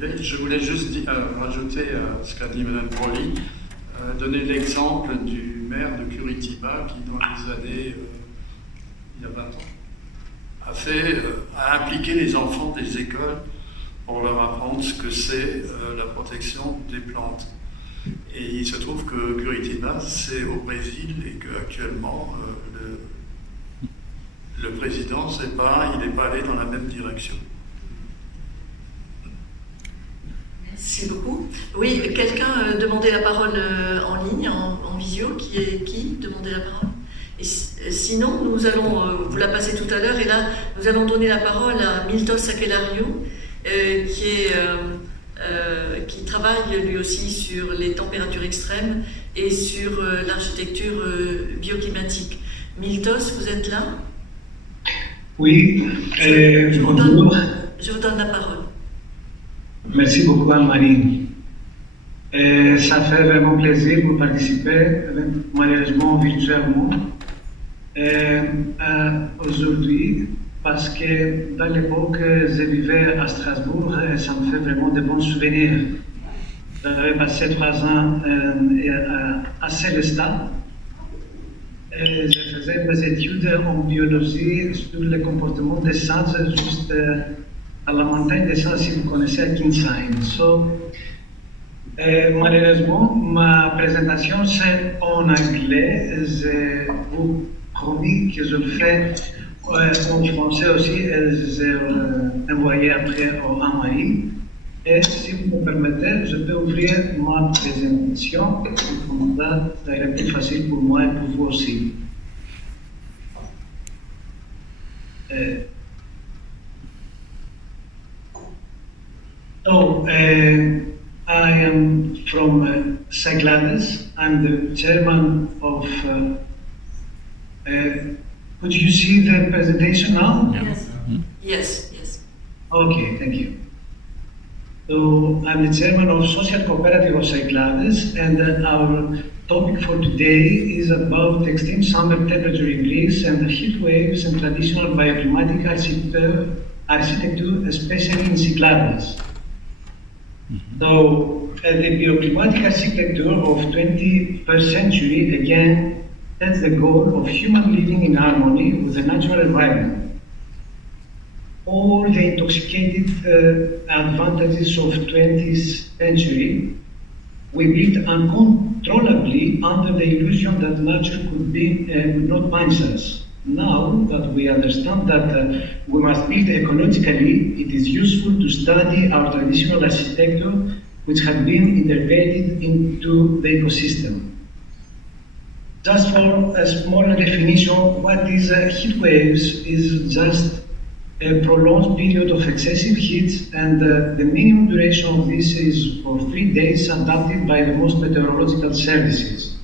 je voulais juste rajouter à ce qu'a dit Mme Broly, donner l'exemple du maire de Curitiba qui, dans les années, il y a 20 ans, a impliqué les enfants des écoles pour leur apprendre ce que c'est la protection des plantes. Et il se trouve que Curitiba, c'est au Brésil et qu'actuellement, le président, il n'est pas allé dans la même direction. Merci beaucoup. Oui, quelqu'un demandait la parole en ligne, en visio. Qui demandait la parole? Et sinon, nous allons vous la passer tout à l'heure. Et là, nous allons donner la parole à Miltos Sakellariou, qui travaille lui aussi sur les températures extrêmes et sur l'architecture bioclimatique. Miltos, vous êtes là? Oui, je vous donne la parole. Merci beaucoup Anne-Marie. Ça fait vraiment plaisir de participer, malheureusement virtuellement, aujourd'hui, parce que dans l'époque, je vivais à Strasbourg et ça me fait vraiment de bons souvenirs. J'avais passé 3 ans à Célestat. Je faisais des études en biologie sur le comportement des singes juste à la montagne des singes, si vous connaissez, à Kinsheim. Malheureusement, ma présentation c'est en anglais. Je vous promis que je le fais en français aussi et je vais envoyer après au Anne-Marie. Et si vous me permettez, je peux ouvrir ma présentation. Comme ça ira plus facile pour moi et pour vous aussi. I am from Cyclades. I'm the chairman of. Could you see the presentation now? Yes. Yes. Okay, thank you. So I'm the chairman of Social Cooperative of Cyclades, and our topic for today is about extreme summer temperature increase and heat waves and traditional bioclimatic architecture, especially in Cyclades. So the bioclimatic architecture of 21st century, again, that's the goal of human living in harmony with the natural environment. All the intoxicated advantages of 20th century, we built uncontrollably under the illusion that nature could not punish us. Now that we understand that we must build ecologically, it is useful to study our traditional architecture, which had been integrated into the ecosystem. Just for a smaller definition, what is heat waves is just a prolonged period of excessive heat, and the minimum duration of this is for 3 days, adapted by the most meteorological services.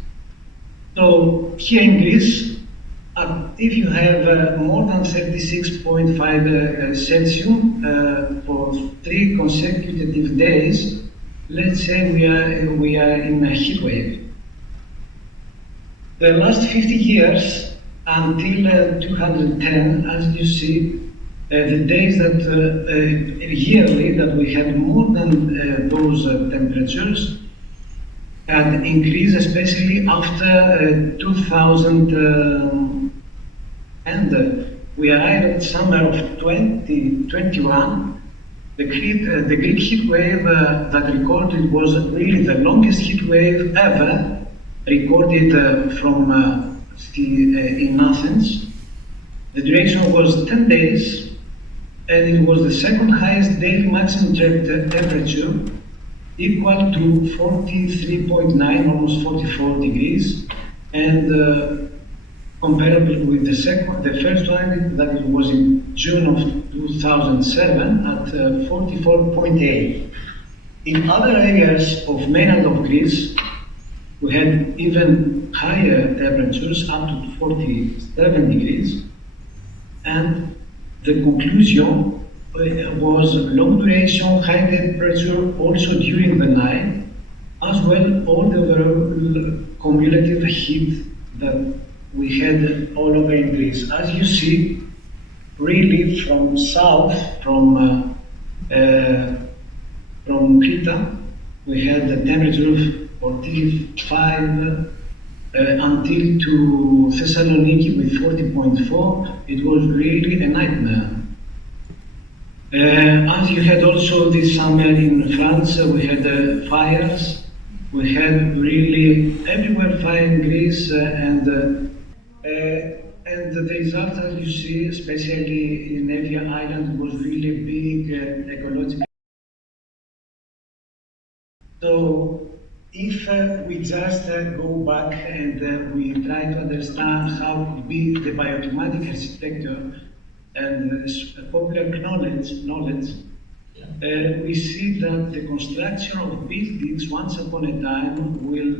So here in Greece, if you have more than 36.5 Celsius for 3 consecutive days, let's say we are in a heat wave. The last 50 years until 210, as you see, the days that yearly that we had more than those temperatures had increased, especially after 2000. And we arrived at summer of 2021. The Greek heat wave that recorded was really the longest heat wave ever recorded in Athens. The duration was 10 days, and it was the second highest daily maximum temperature equal to 43.9, almost 44 degrees, and comparable with the first one that was in June of 2007 at 44.8. In other areas of mainland of Greece, we had even higher temperatures, up to 47 degrees, and the conclusion was long duration, high temperature also during the night, as well all the overall cumulative heat that we had all over in Greece. As you see, really from south, from Crete, we had the temperature of 45 until to Thessaloniki with 40.4. It was really a nightmare. As you had also this summer in France, we had fires. We had really everywhere fire in Greece, and the result, as you see, especially in Evia Island, was really big ecological. So, if we just go back and we try to understand how to be the bioclimatic architecture and popular knowledge, we see that the construction of buildings once upon a time will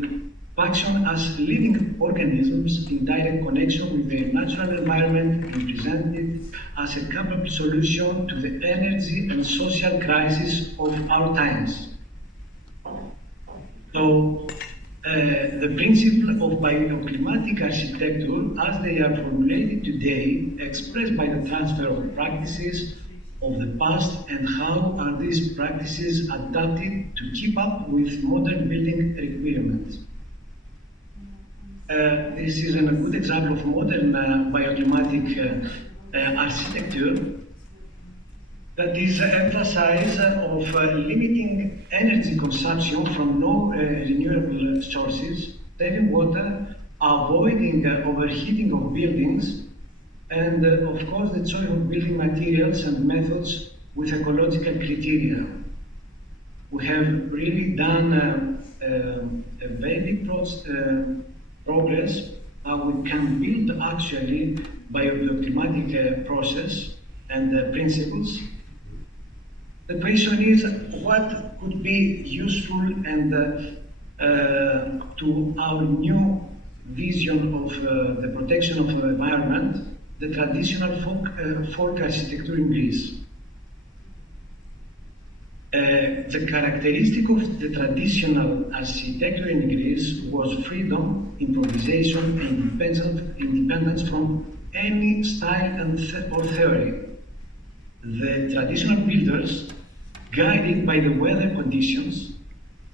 function as living organisms in direct connection with their natural environment and presented as a capable solution to the energy and social crisis of our times. So, the principle of bioclimatic architecture, as they are formulated today, expressed by the transfer of practices of the past and how are these practices adapted to keep up with modern building requirements. This is a good example of modern bioclimatic architecture that is emphasize of limiting energy consumption from non-renewable sources, saving water, avoiding overheating of buildings, and of course the choice of building materials and methods with ecological criteria. We have really done a very big progress how we can build actually bioclimatic process and principles. The question is what could be useful and to our new vision of the protection of the environment, the traditional folk architecture in Greece. The characteristic of the traditional architecture in Greece was freedom, improvisation, and independence from any style or theory. The traditional builders, guided by the weather conditions,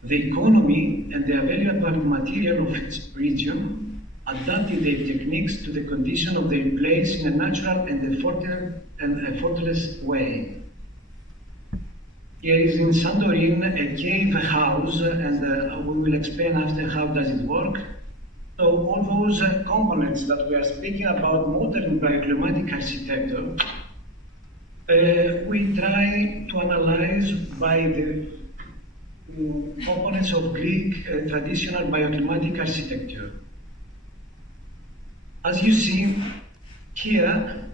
the economy, and the available material of its region, adapted their techniques to the condition of their place in a natural and effortless way. Here is in Santorin a cave house, and we will explain after how does it work. So all those components that we are speaking about modern bioclimatic architecture, we try to analyze by the components of Greek traditional bioclimatic architecture. As you see here,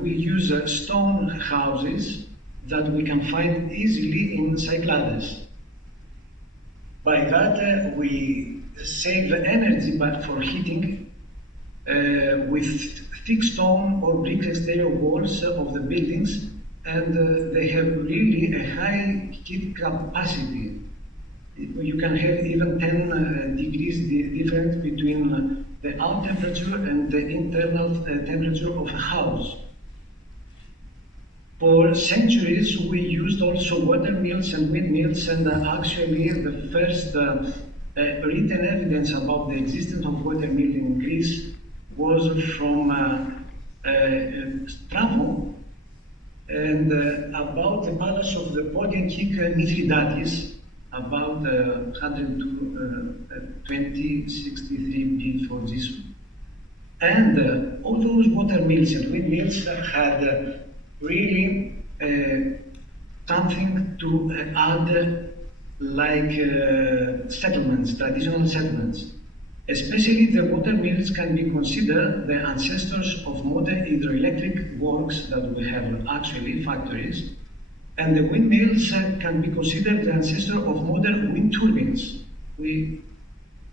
we use stone houses that we can find easily in Cyclades. By that, we save energy but for heating with thick stone or brick exterior walls of the buildings, and they have really a high heat capacity. You can have even 10 degrees difference between the out temperature and the internal temperature of a house. For centuries, we used also water mills and windmills, and actually the first written evidence about the existence of water mill in Greece was from Strabo, and about the palace of the Podiankik Mithridates, about 120-63 before Jesus. And all those water mills and windmills had really something to add like settlements, traditional settlements. Especially the water mills can be considered the ancestors of modern hydroelectric works that we have actually, factories. And the windmills can be considered the ancestor of modern wind turbines. We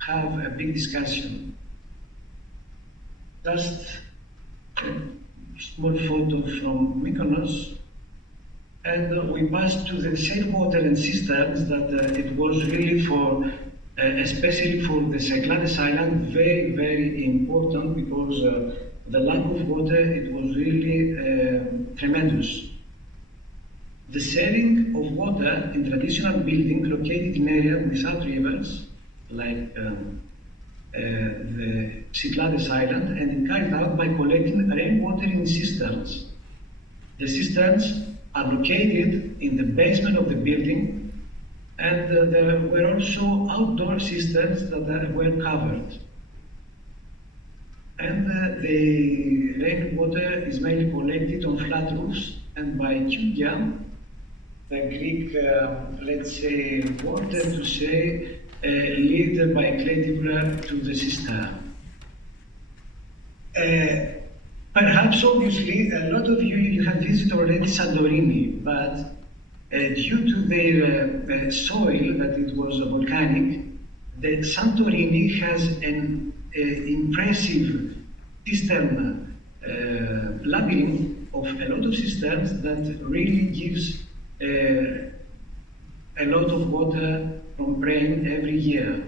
have a big discussion. Just a small photo from Mykonos. And we passed to the sail water and cisterns that it was really for, especially for the Cyclades Island, very, very important because the lack of water, it was really tremendous. The sharing of water in traditional buildings located in areas without rivers, like the Cyclades Island, and it carried out by collecting rainwater in cisterns. The cisterns are located in the basement of the building, and there were also outdoor cisterns that were covered. And the rainwater is mainly collected on flat roofs and by Kyugia, the Greek, let's say, water to say, lead by Cletivra to the cistern. Perhaps, obviously, a lot of you have visited already Santorini, but due to their soil, that it was volcanic, the Santorini has an impressive cistern labyrinth of a lot of cisterns that really gives a lot of water from rain every year.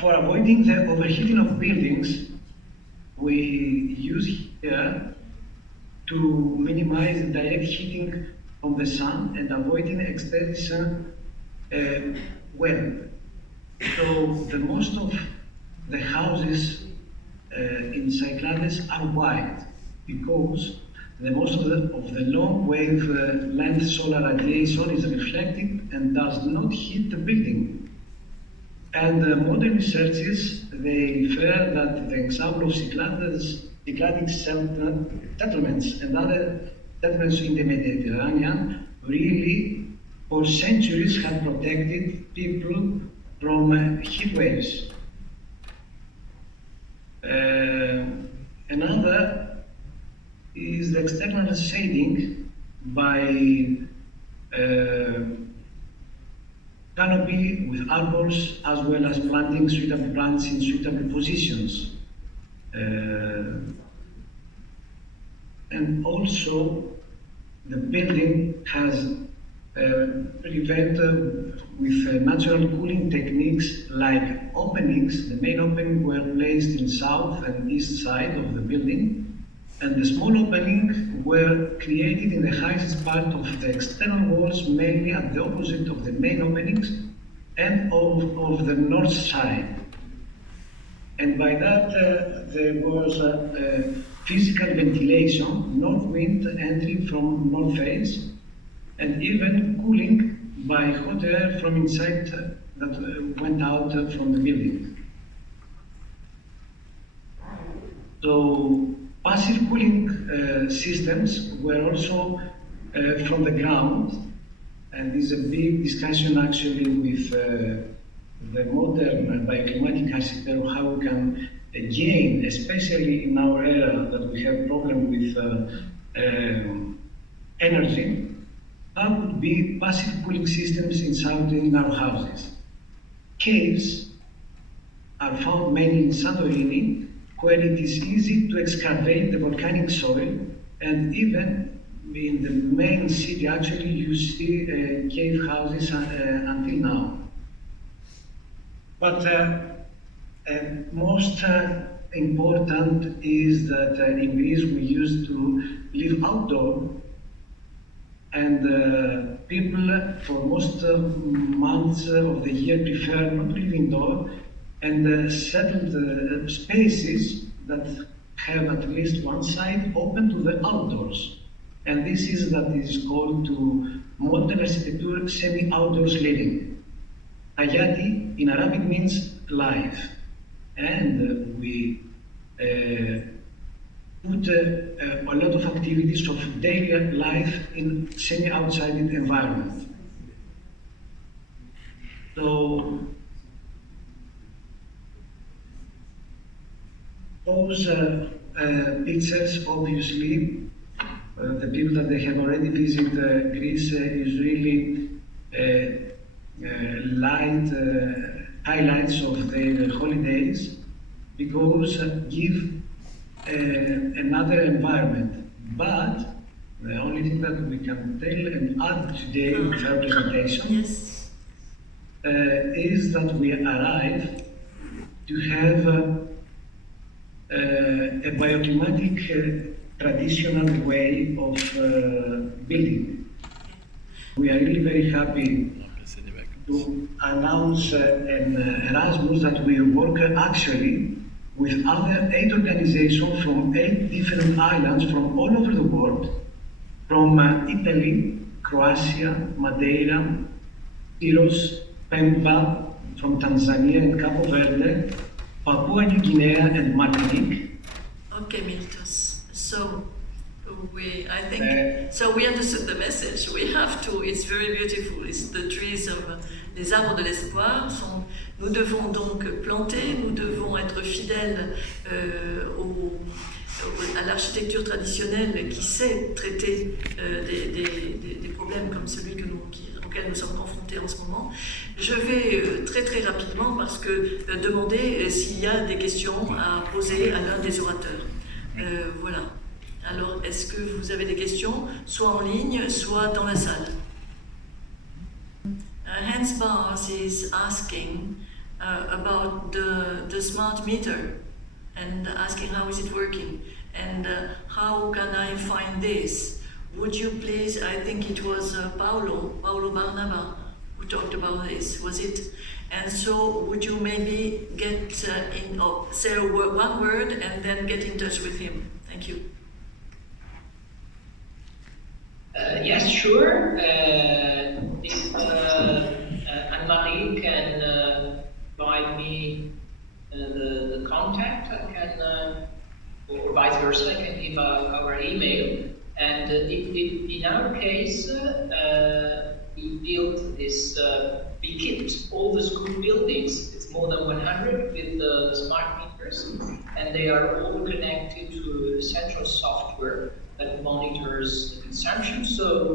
For avoiding the overheating of buildings, we use here to minimize direct heating from the sun and avoiding extension well. So the most of the houses in Cyclades are white because the most of the long wave length solar radiation is reflected and does not hit the building. And modern researchers, they refer that the example of Cycladic settlements and other settlements in the Mediterranean really for centuries have protected people from heat waves. Another is the external shading by canopy with arbors as well as planting suitable plants in suitable positions. And also the building has prevented with natural cooling techniques like openings. The main openings were placed in south and east side of the building, and the small openings were created in the highest part of the external walls, mainly at the opposite of the main openings and of the north side. And by that there was physical ventilation, north wind entering from north face, and even cooling by hot air from inside that went out from the building. So passive cooling systems were also from the ground, and this is a big discussion actually with the modern bioclimatic architecture, how we can gain, especially in our era that we have problem with energy, how would be passive cooling systems in our houses. Caves are found mainly in Santorini, where it is easy to excavate the volcanic soil, and even in the main city, actually, you see cave houses until now. But most important is that in Greece we used to live outdoor, and people for most months of the year prefer not to live indoor, and settled spaces that have at least one side open to the outdoors. And this is that is called to modern architecture semi-outdoors living. Hayati in Arabic means life. And we put include a lot of activities of daily life in semi-outside environment. So those pictures, obviously, the people that they have already visited Greece is really highlights of their holidays, because give another environment. But the only thing that we can tell and add today with our presentation is that we arrive to have a bioclimatic traditional way of building. We are really very happy to announce an Erasmus that we work actually with other 8 organizations from 8 different islands from all over the world, from Italy, Croatia, Madeira, Tyros, Pemba, from Tanzania and Cabo Verde, Papua New Guinea and Martinique. Okay, Miltos. So we understood the message. We have to. It's very beautiful. It's the trees of les arbres de l'espoir. Nous devons donc planter. Nous devons être fidèles à l'architecture traditionnelle qui sait traiter des problèmes comme celui auquel nous sommes confrontés en ce moment. Je vais très très rapidement parce que demander s'il y a des questions à poser à l'un des orateurs. Voilà. Alors, est-ce que vous avez des questions, soit en ligne, soit dans la salle? Hans Bars is asking about the smart meter and asking how is it working and how can I find this? Would you please, I think it was Paulo Barnaba who talked about this, was it? And so would you maybe get say one word and then get in touch with him? Thank you. Yes, sure. If Anne-Marie can provide me the contact, I can, or vice versa, I can give our email. And in our case, we built this, we kept all the school buildings, it's more than 100 with the smart meters, and they are all connected to a central software that monitors the consumption. So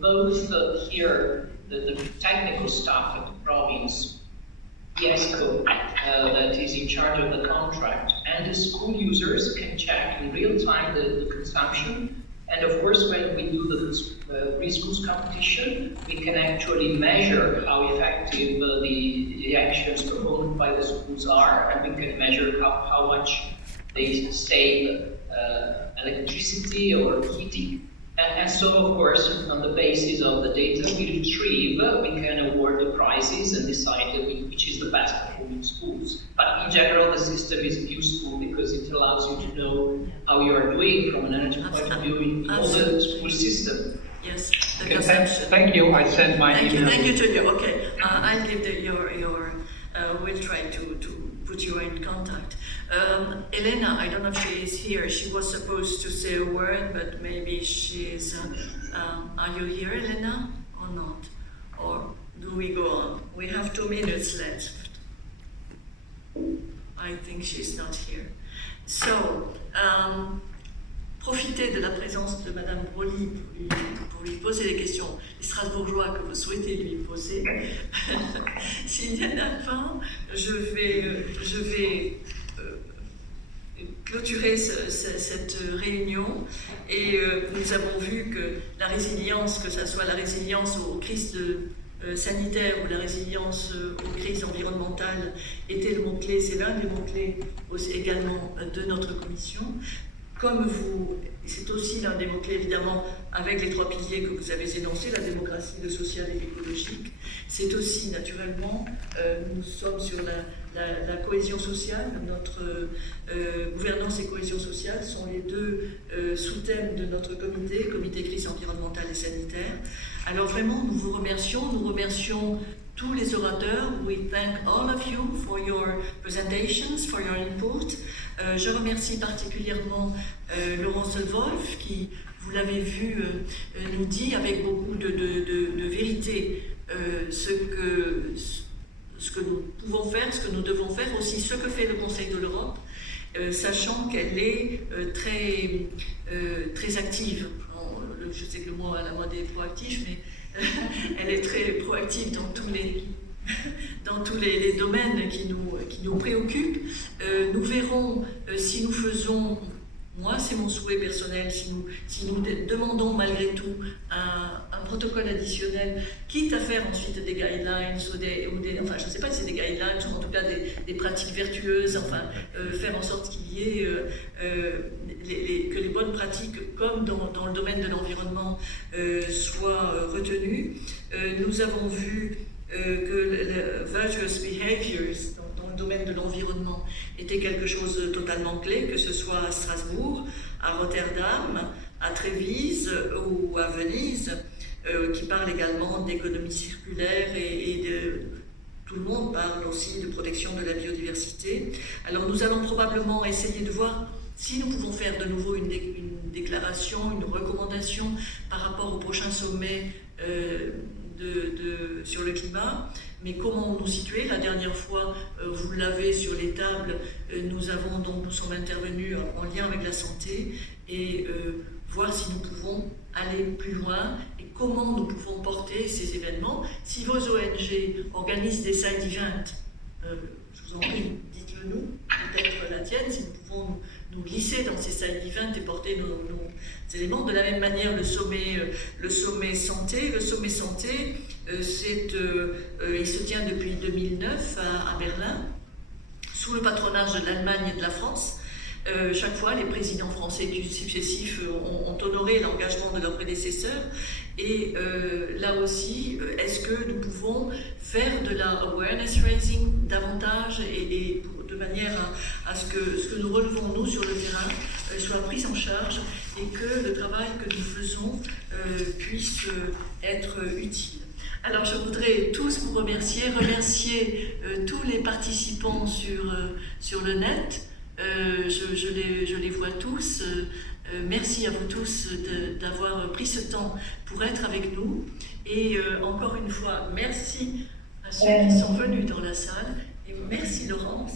both here, the technical staff at the province, IESCO, that is in charge of the contract, and the school users can check in real time the consumption. And of course, when we do the Green Schools competition, we can actually measure how effective the actions performed by the schools are, and we can measure how much they save electricity or heating. And so, of course, on the basis of the data we retrieve, we can award the prizes and decide which is the best performing schools. But in general, the system is useful because it allows you to know how you are doing from an energy point of view in all the school system. Yes. Thank you. I sent my email. Thank you to you. Okay, I'll give we'll try to put you in contact. Elena, I don't know if she is here. She was supposed to say a word, but maybe she is. Are you here, Elena, or not? Or do we go on? We have 2 minutes left. I think she's not here. So, profitez de la présence de Madame Broly pour lui poser les questions, les Strasbourgeois que vous souhaitez lui poser. S'il y en a pas, je vais clôturer cette réunion et nous avons vu que la résilience, que ce soit la résilience aux crises sanitaires ou la résilience aux crises environnementales était le mot-clé, c'est l'un des mots-clés également de notre commission. Comme vous, c'est aussi l'un des mots-clés évidemment avec les 3 piliers que vous avez énoncés, la démocratie, le social et l'écologique. C'est aussi naturellement, nous sommes sur la cohésion sociale, notre gouvernance et cohésion sociale sont les 2 sous-thèmes de notre comité crise environnementale et sanitaire. Alors vraiment, nous vous remercions, tous les orateurs. We thank all of you for your presentations, for your input. Je remercie particulièrement Laurence Wolf qui, vous l'avez vu, nous dit avec beaucoup de vérité ce que nous pouvons faire, ce que nous devons faire, aussi ce que fait le Conseil de l'Europe, sachant qu'elle est très active. Je sais que le mot à la mode est proactif, mais elle est très proactive dans tous les domaines qui nous préoccupent. Nous verrons si nous faisons, moi c'est mon souhait personnel, si nous demandons malgré tout un protocole additionnel, quitte à faire ensuite des guidelines enfin je ne sais pas si c'est des guidelines ou en tout cas des pratiques vertueuses, enfin faire en sorte qu'il y ait que les bonnes pratiques comme dans le domaine de l'environnement soient retenues. Nous avons vu que le virtuous behaviors dans le domaine de l'environnement était quelque chose de totalement clé, que ce soit à Strasbourg, à Rotterdam, à Trévise ou à Venise, qui parle également d'économie circulaire tout le monde parle aussi de protection de la biodiversité. Alors nous allons probablement essayer de voir si nous pouvons faire de nouveau une déclaration, une recommandation par rapport au prochain sommet sur le climat, mais comment nous situer. La dernière fois, vous l'avez sur les tables, nous sommes intervenus en lien avec la santé et voir si nous pouvons aller plus loin et comment nous pouvons porter ces événements. Si vos ONG organisent des side events, je vous en prie, dites-le nous, peut-être la tienne, si nous pouvons nous glisser dans ces side events et porter nos éléments. De la même manière, le sommet santé. Le sommet santé, il se tient depuis 2009 à Berlin, sous le patronage de l'Allemagne et de la France. Chaque fois, les présidents français successifs ont honoré l'engagement de leurs prédécesseurs. Et là aussi, est-ce que nous pouvons faire de la awareness raising davantage et de manière à ce que nous relevons, nous, sur le terrain, soit pris en charge et que le travail que nous faisons puisse être utile. Alors, je voudrais tous vous remercier tous les participants sur le net. Je les vois tous. Merci à vous tous d'avoir pris ce temps pour être avec nous. Et encore une fois, merci à ceux qui sont venus dans la salle. Et merci Laurence.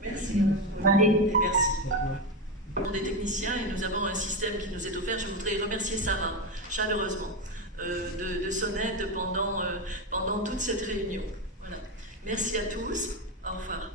Merci Marie. Et merci. Des techniciens et nous avons un système qui nous est offert. Je voudrais remercier Sarah chaleureusement de son aide pendant toute cette réunion. Voilà. Merci à tous. Au revoir.